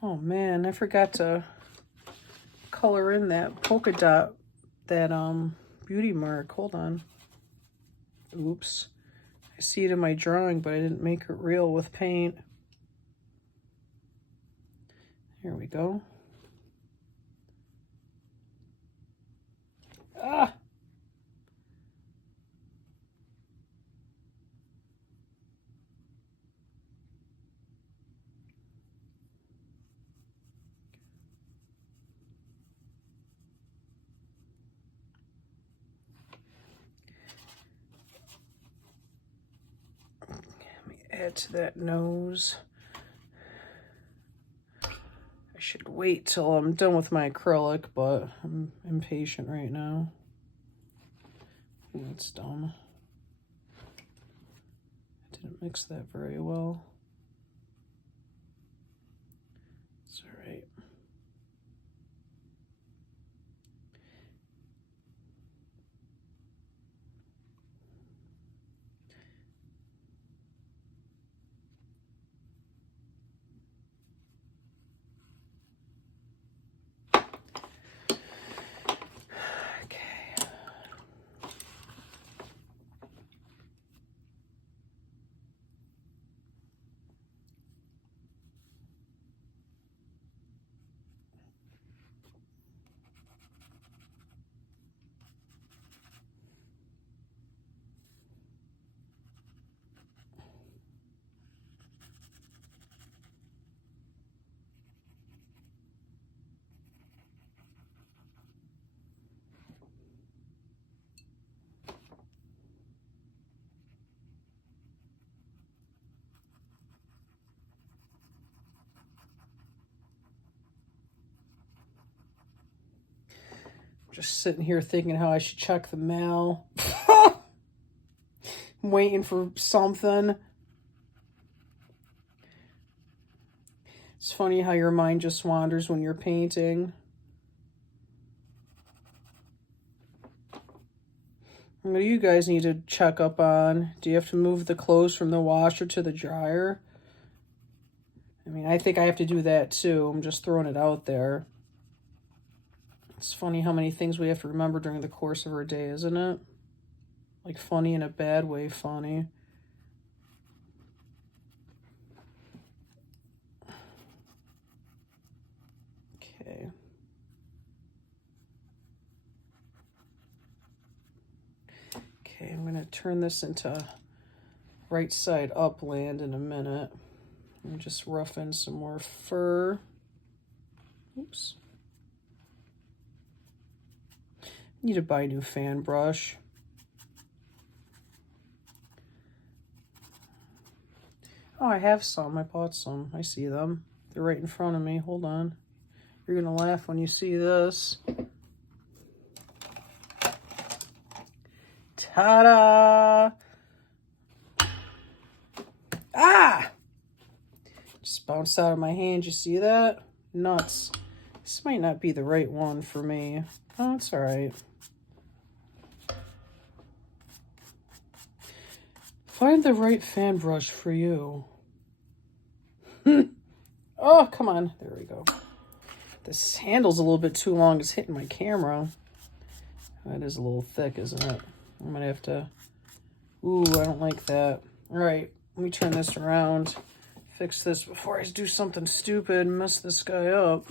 Oh man, I forgot to color in that polka dot, that beauty mark. Hold on. Oops. I see it in my drawing, but I didn't make it real with paint. Here we go. Ah! Add to that nose. I should wait till I'm done with my acrylic, but I'm impatient right now. Ooh, that's dumb. I didn't mix that very well. It's all right. Just sitting here thinking how I should check the mail. I'm waiting for something. It's funny how your mind just wanders when you're painting. What do you guys need to check up on? Do you have to move the clothes from the washer to the dryer? I mean, I think I have to do that too. I'm just throwing it out there. It's funny how many things we have to remember during the course of our day, isn't it? Like funny in a bad way funny. Okay. Okay, I'm gonna turn this into right side up land in a minute. And just rough in some more fur. Oops. Need to buy a new fan brush. Oh, I have some. I bought some. I see them. They're right in front of me. Hold on. You're gonna laugh when you see this. Ta-da! Ah! Just bounced out of my hand. You see that? Nuts. This might not be the right one for me. Oh, it's all right. Find the right fan brush for you. Oh, come on. There we go. This handle's a little bit too long. It's hitting my camera. That is a little thick, isn't it? I'm going to have to... Ooh, I don't like that. All right, let me turn this around. Fix this before I do something stupid and mess this guy up.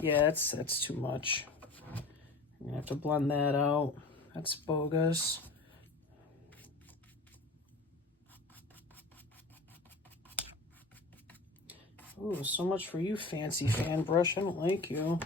Yeah, that's too much. I'm going to have to blend that out. That's bogus. Ooh, so much for you, fancy fan brush. I don't like you.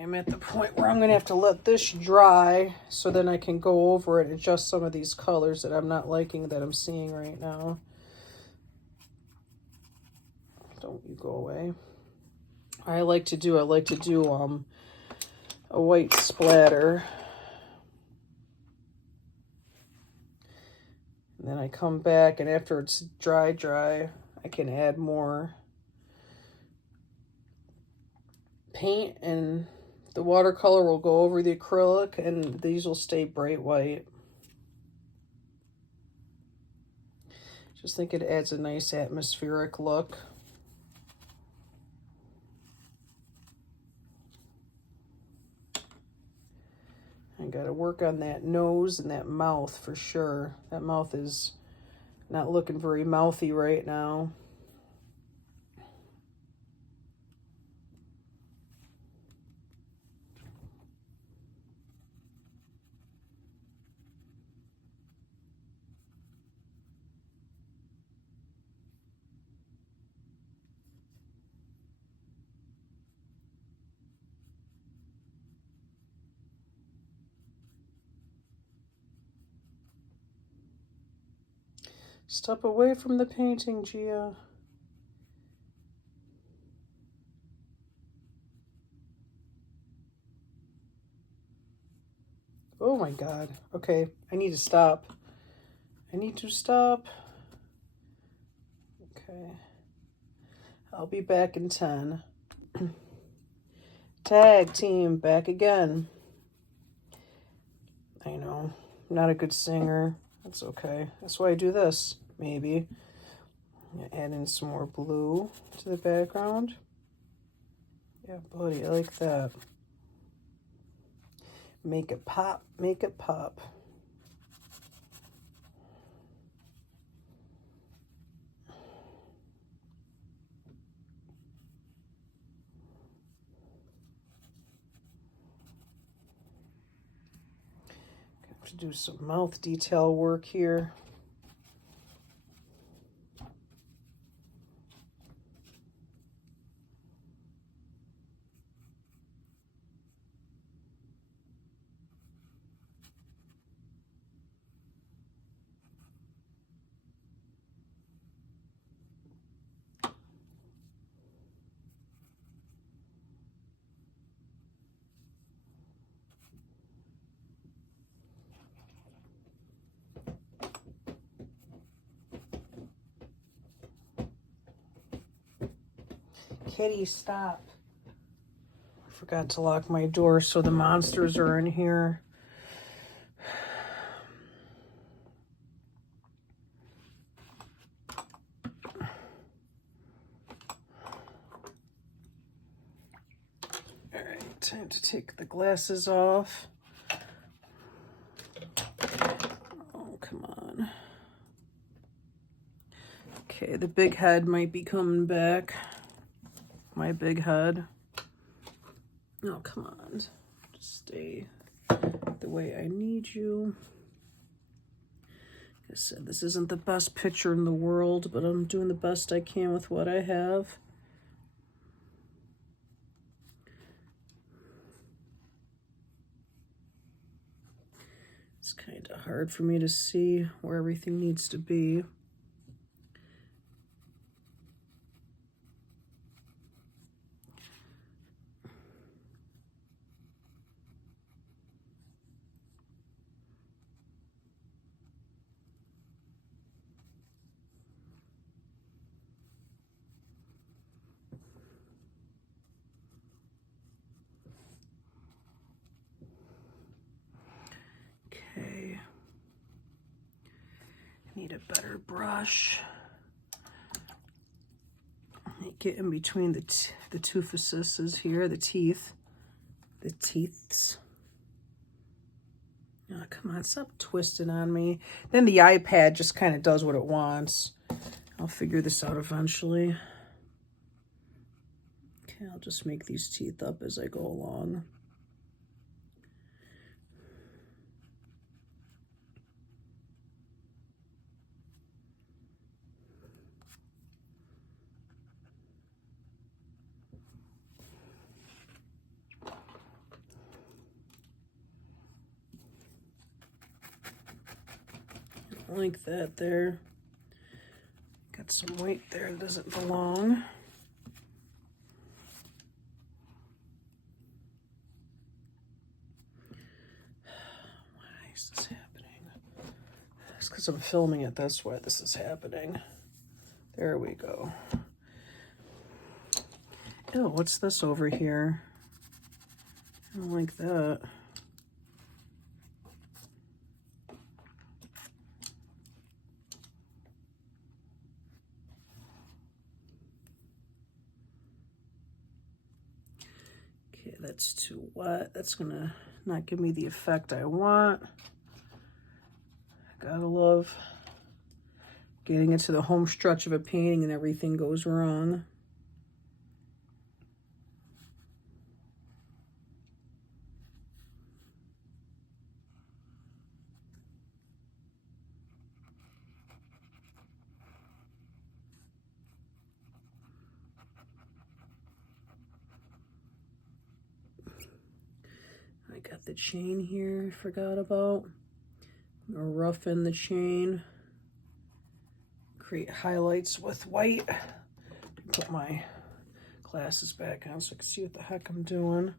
I'm at the point where I'm going to have to let this dry so then I can go over it and adjust some of these colors that I'm not liking that I'm seeing right now. Don't you go away. I like to do a white splatter. And then I come back, and after it's dry, I can add more paint, and the watercolor will go over the acrylic, and these will stay bright white. Just think it adds a nice atmospheric look. I gotta work on that nose and that mouth for sure. That mouth is not looking very mouthy right now. Step away from the painting, Gia. Oh my God. Okay, I need to stop. I need to stop. Okay. I'll be back in 10. Tag team, back again. I know, I'm not a good singer. That's okay. That's why I do this, maybe. Add in some more blue to the background. Yeah, buddy, I like that. Make it pop, make it pop. Have to do some mouth detail work here. Kitty, stop. I forgot to lock my door, so the monsters are in here. All right, time to take the glasses off. Oh, come on. Okay, the big head might be coming back. My big head. Oh, come on. Just stay the way I need you. Like I said, this isn't the best picture in the world, but I'm doing the best I can with what I have. It's kind of hard for me to see where everything needs to be. need a better brush. Get in between the two facets here, the teeths. Oh, come on, stop twisting on me. Then the iPad just kind of does what it wants. I'll figure this out eventually. Okay, I'll just make these teeth up as I go along. Like that there. Got some white there that doesn't belong. Why is this happening? It's because I'm filming it, that's why this is happening. There we go. Ew, what's this over here? I don't like that. Okay, that's too wet. That's gonna not give me the effect I want. Gotta love getting into the home stretch of a painting and everything goes wrong. I got the chain here, I forgot about. I'm gonna roughen the chain. Create highlights with white. Put my glasses back on so I can see what the heck I'm doing.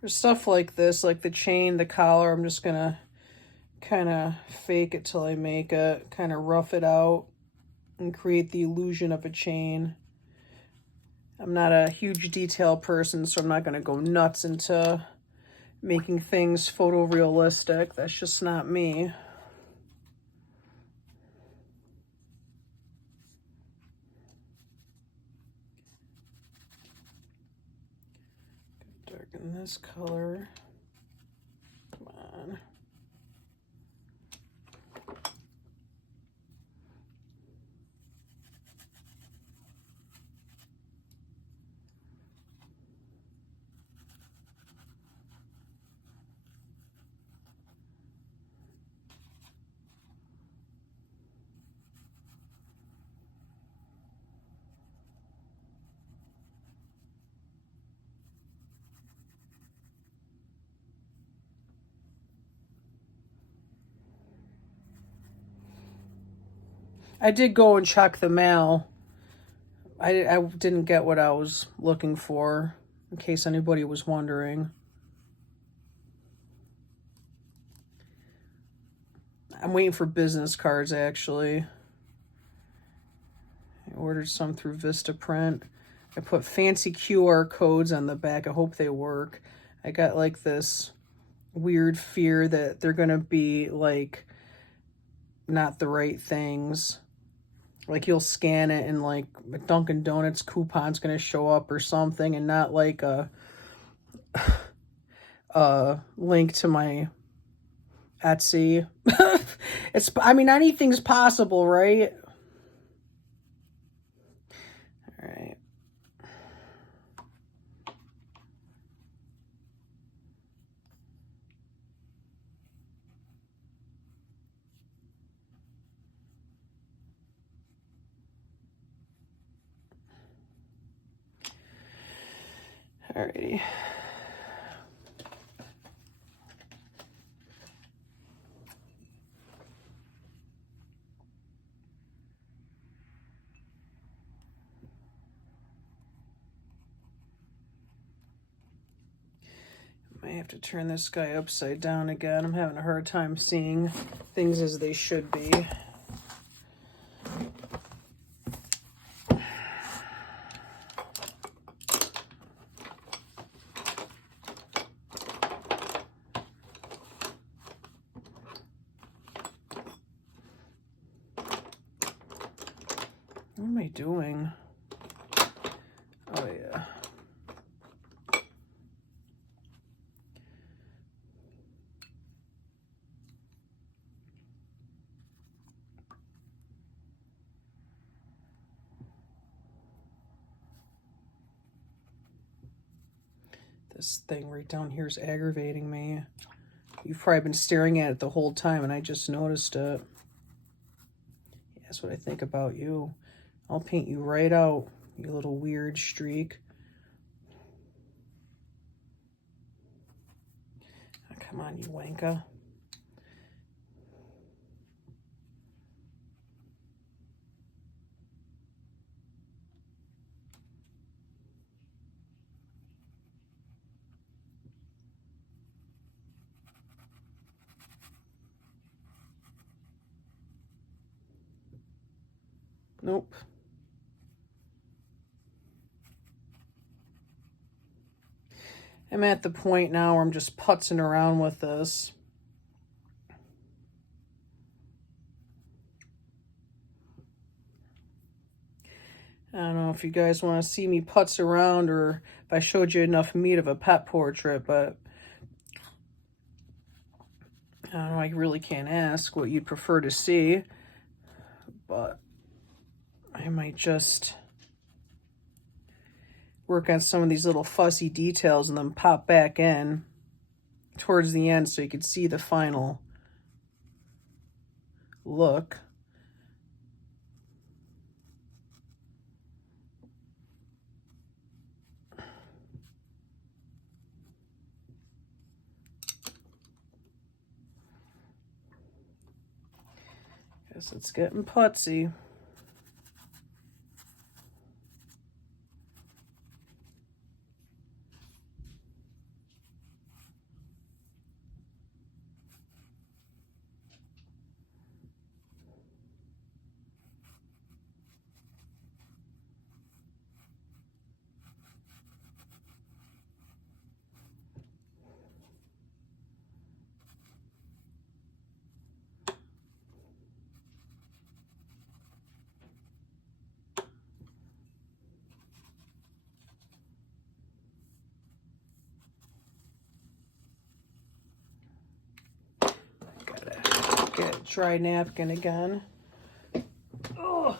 For stuff like this, like the chain, the collar, I'm just gonna kind of fake it till I make it, kind of rough it out and create the illusion of a chain. I'm not a huge detail person, so I'm not gonna go nuts into making things photorealistic. That's just not me. Darken this color. Come on. I did go and check the mail. I didn't get what I was looking for, in case anybody was wondering. I'm waiting for business cards, actually. I ordered some through Vistaprint. I put fancy QR codes on the back. I hope they work. I got like this weird fear that they're going to be like not the right things. Like you'll scan it and like a Dunkin' Donuts coupon's going to show up or something and not like a link to my Etsy. I mean, anything's possible, right? All right. Alrighty. I have to turn this guy upside down again. I'm having a hard time seeing things as they should be. What am I doing? Oh, yeah. This thing right down here is aggravating me. You've probably been staring at it the whole time and I just noticed it. Yeah, that's what I think about you. I'll paint you right out, you little weird streak. Oh, come on, you wanka. Nope. I'm at the point now where I'm just putzing around with this. I don't know if you guys want to see me putz around or if I showed you enough meat of a pet portrait, but I don't know, I really can't ask what you'd prefer to see, but I might just work on some of these little fussy details and then pop back in towards the end so you can see the final look. Guess it's getting putzy. Get a dry napkin again. Oh.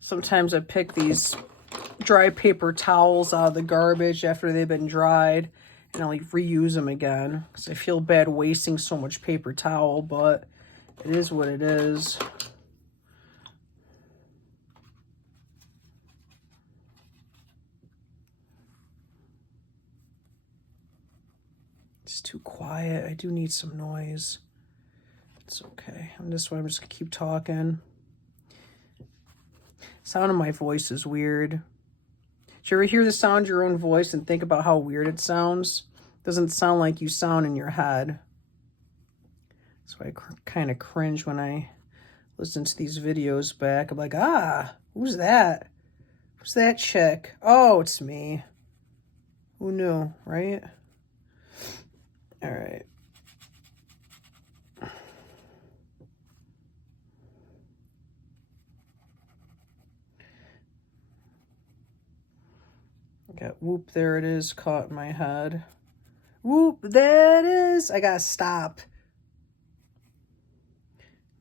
Sometimes I pick these dry paper towels out of the garbage after they've been dried and I'll reuse them again because I feel bad wasting so much paper towel, but it is what it is. It's too quiet. I do need some noise. It's okay. I'm just gonna keep talking. Sound of my voice is weird. Did you ever hear the sound of your own voice and think about how weird it sounds? It doesn't sound like you sound in your head. So I kind of cringe when I listen to these videos back. I'm like, ah, who's that? Who's that chick? Oh, it's me. Who knew, right? All right. Got whoop, there it is, caught in my head. Whoop, there it is. I gotta stop.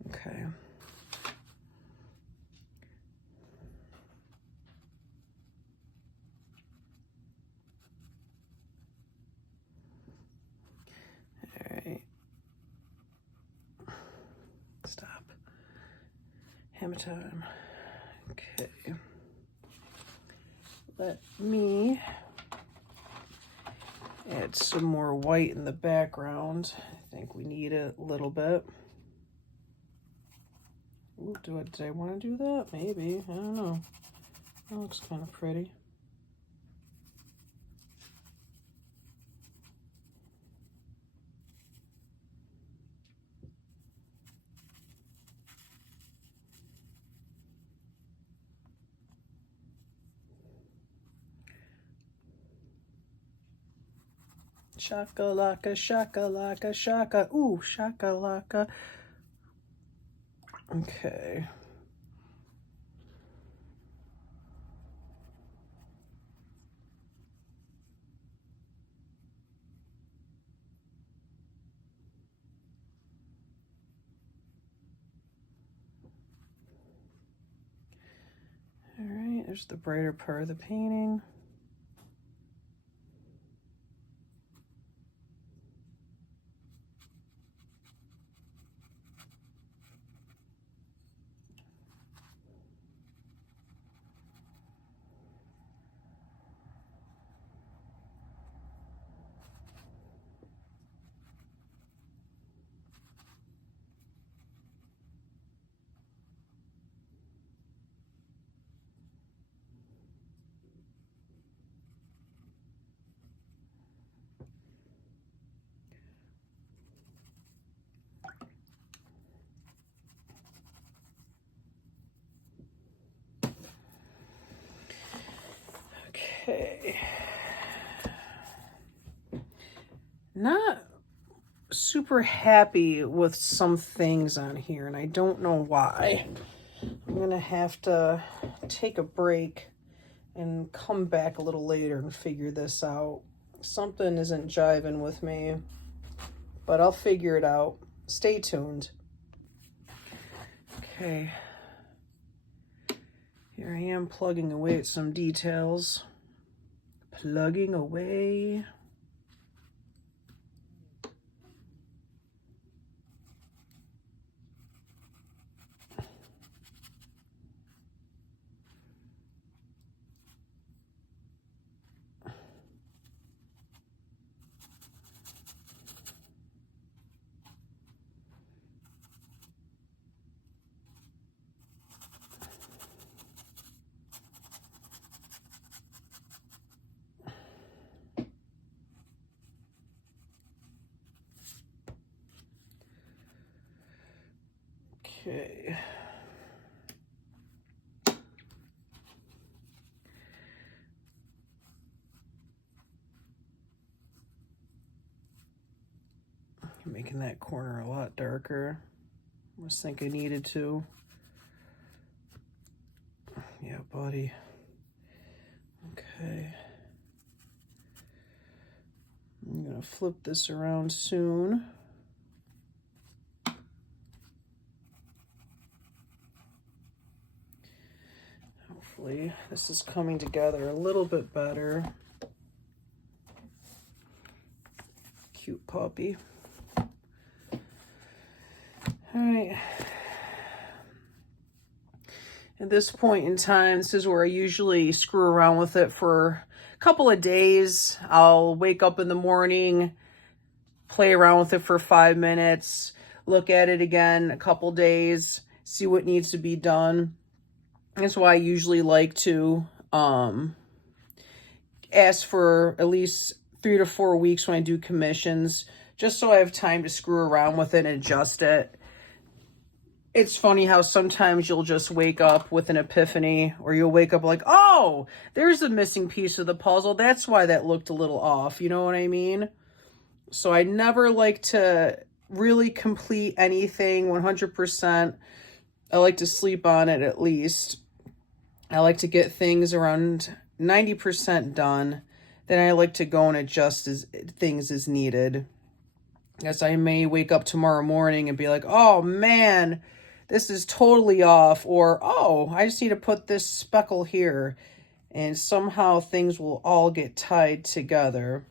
Okay. All right. Stop. Hammer time. Okay. Let me add some more white in the background. I think we need it a little bit. Ooh, did I want to do that? Maybe. I don't know. That looks kind of pretty. Shakalaka, shakalaka, shaka. Ooh, shakalaka. Okay. All right, there's the brighter part of the painting. Okay. Not super happy with some things on here, and I don't know why. I'm gonna have to take a break and come back a little later and figure this out. Something isn't jiving with me, but I'll figure it out. Stay tuned. Okay. Here I am plugging away at some details. Plugging away. Okay. Making that corner a lot darker. I was think I needed to. Yeah, buddy. Okay. I'm gonna flip this around soon. Hopefully this is coming together a little bit better. Cute puppy. All right. At this point in time, this is where I usually screw around with it for a couple of days. I'll wake up in the morning, play around with it for 5 minutes, look at it again a couple days, see what needs to be done. That's why I usually like to ask for at least 3 to 4 weeks when I do commissions, just so I have time to screw around with it and adjust it. It's funny how sometimes you'll just wake up with an epiphany, or you'll wake up like, oh, there's a missing piece of the puzzle. That's why that looked a little off. You know what I mean? So I never like to really complete anything 100%. I like to sleep on it at least. I like to get things around 90% done. Then I like to go and adjust things as needed. Yes, I may wake up tomorrow morning and be like, oh man, this is totally off. Or, oh, I just need to put this speckle here. And somehow things will all get tied together.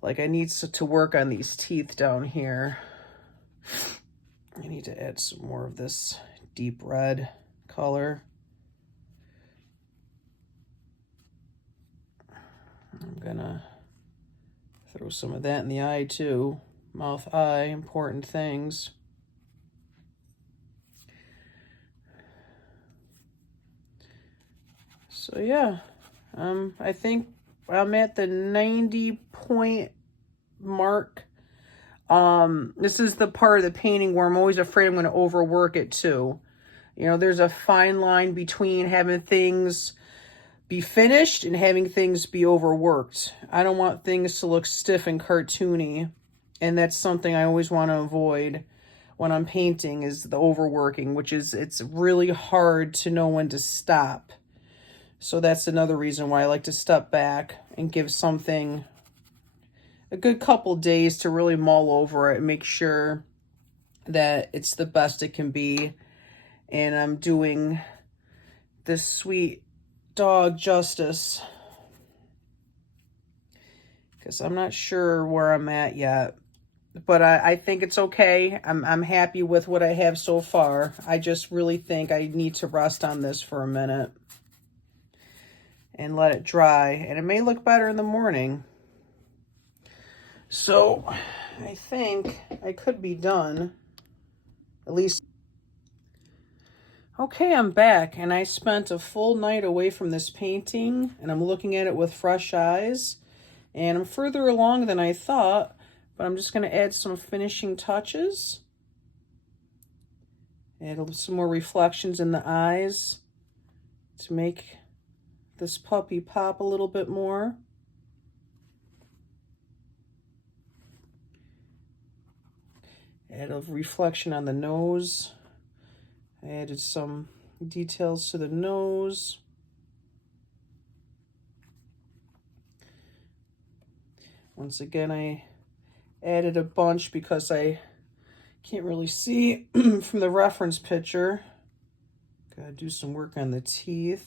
Like I need to work on these teeth down here. I need to add some more of this deep red color. I'm gonna throw some of that in the eye too. Mouth, eye, important things. So yeah, I think I'm at the 90 point mark. This is the part of the painting where I'm always afraid I'm going to overwork it too. You know, there's a fine line between having things be finished and having things be overworked. I don't want things to look stiff and cartoony. And that's something I always want to avoid when I'm painting, is the overworking, which is, it's really hard to know when to stop. So that's another reason why I like to step back and give something a good couple days to really mull over it and make sure that it's the best it can be. And I'm doing this sweet dog justice, because I'm not sure where I'm at yet. But I think it's okay. I'm happy with what I have so far. I just really think I need to rest on this for a minute and let it dry. And it may look better in the morning. So I think I could be done. At least. Okay, I'm back. And I spent a full night away from this painting. And I'm looking at it with fresh eyes. And I'm further along than I thought. But I'm just going to add some finishing touches. Add some more reflections in the eyes to make this puppy pop a little bit more. Add a reflection on the nose. I added some details to the nose. Once again, I added a bunch because I can't really see from the reference picture. Gotta do some work on the teeth.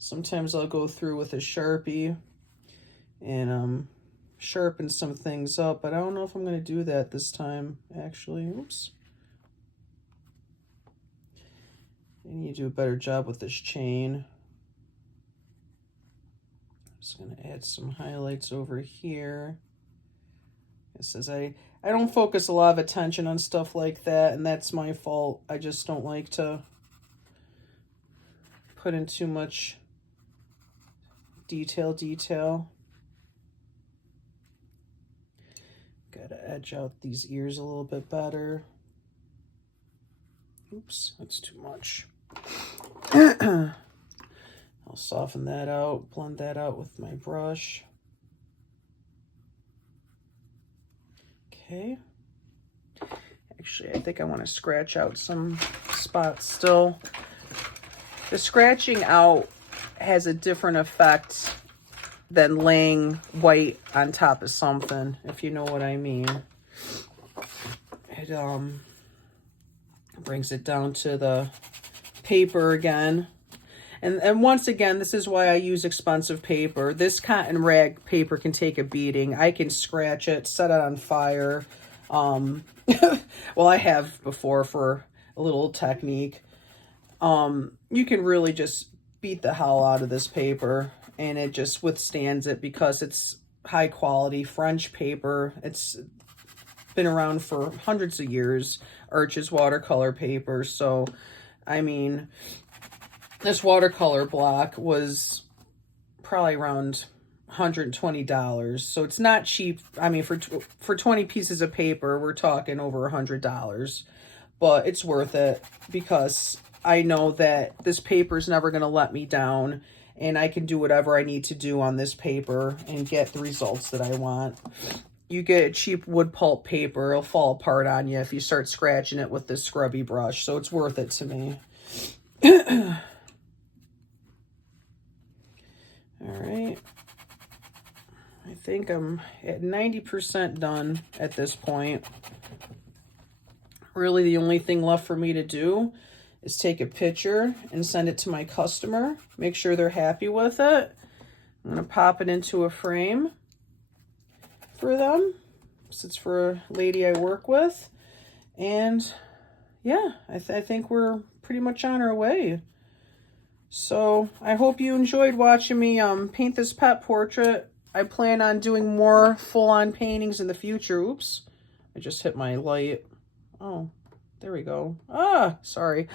Sometimes I'll go through with a Sharpie and sharpen some things up, but I don't know if I'm going to do that this time, actually. Oops. I need to do a better job with this chain. I'm just going to add some highlights over here. It says I don't focus a lot of attention on stuff like that, and that's my fault. I just don't like to put in too much detail. Gotta edge out these ears a little bit better. Oops, that's too much. I'll soften that out, blend that out with my brush. Okay. Actually, I think I want to scratch out some spots still. The scratching out has a different effect than laying white on top of something, if you know what I mean. It brings it down to the paper again. And once again, this is why I use expensive paper. This cotton rag paper can take a beating. I can scratch it, set it on fire. Well, I have before for a little technique. You can really just beat the hell out of this paper, and it just withstands it because it's high quality French paper. It's been around for hundreds of years. Arches watercolor paper. So, I mean, this watercolor block was probably around $120. So it's not cheap. I mean, for 20 pieces of paper, we're talking over $100. But it's worth it because I know that this paper is never going to let me down, and I can do whatever I need to do on this paper and get the results that I want. You get cheap wood pulp paper, it'll fall apart on you if you start scratching it with this scrubby brush, so it's worth it to me. All right. I think I'm at 90% done at this point. Really, the only thing left for me to do is take a picture and send it to my customer. Make sure they're happy with it. I'm going to pop it into a frame for them. This is for a lady I work with. And yeah, I think we're pretty much on our way. So I hope you enjoyed watching me paint this pet portrait. I plan on doing more full-on paintings in the future. Oops, I just hit my light. Oh, there we go. Ah, sorry.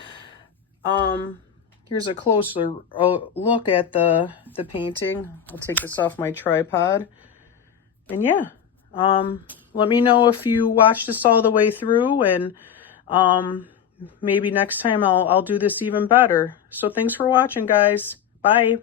here's a closer look at the painting. I'll take this off my tripod. And yeah, let me know if you watched this all the way through, and maybe next time I'll do this even better. So thanks for watching, guys. Bye.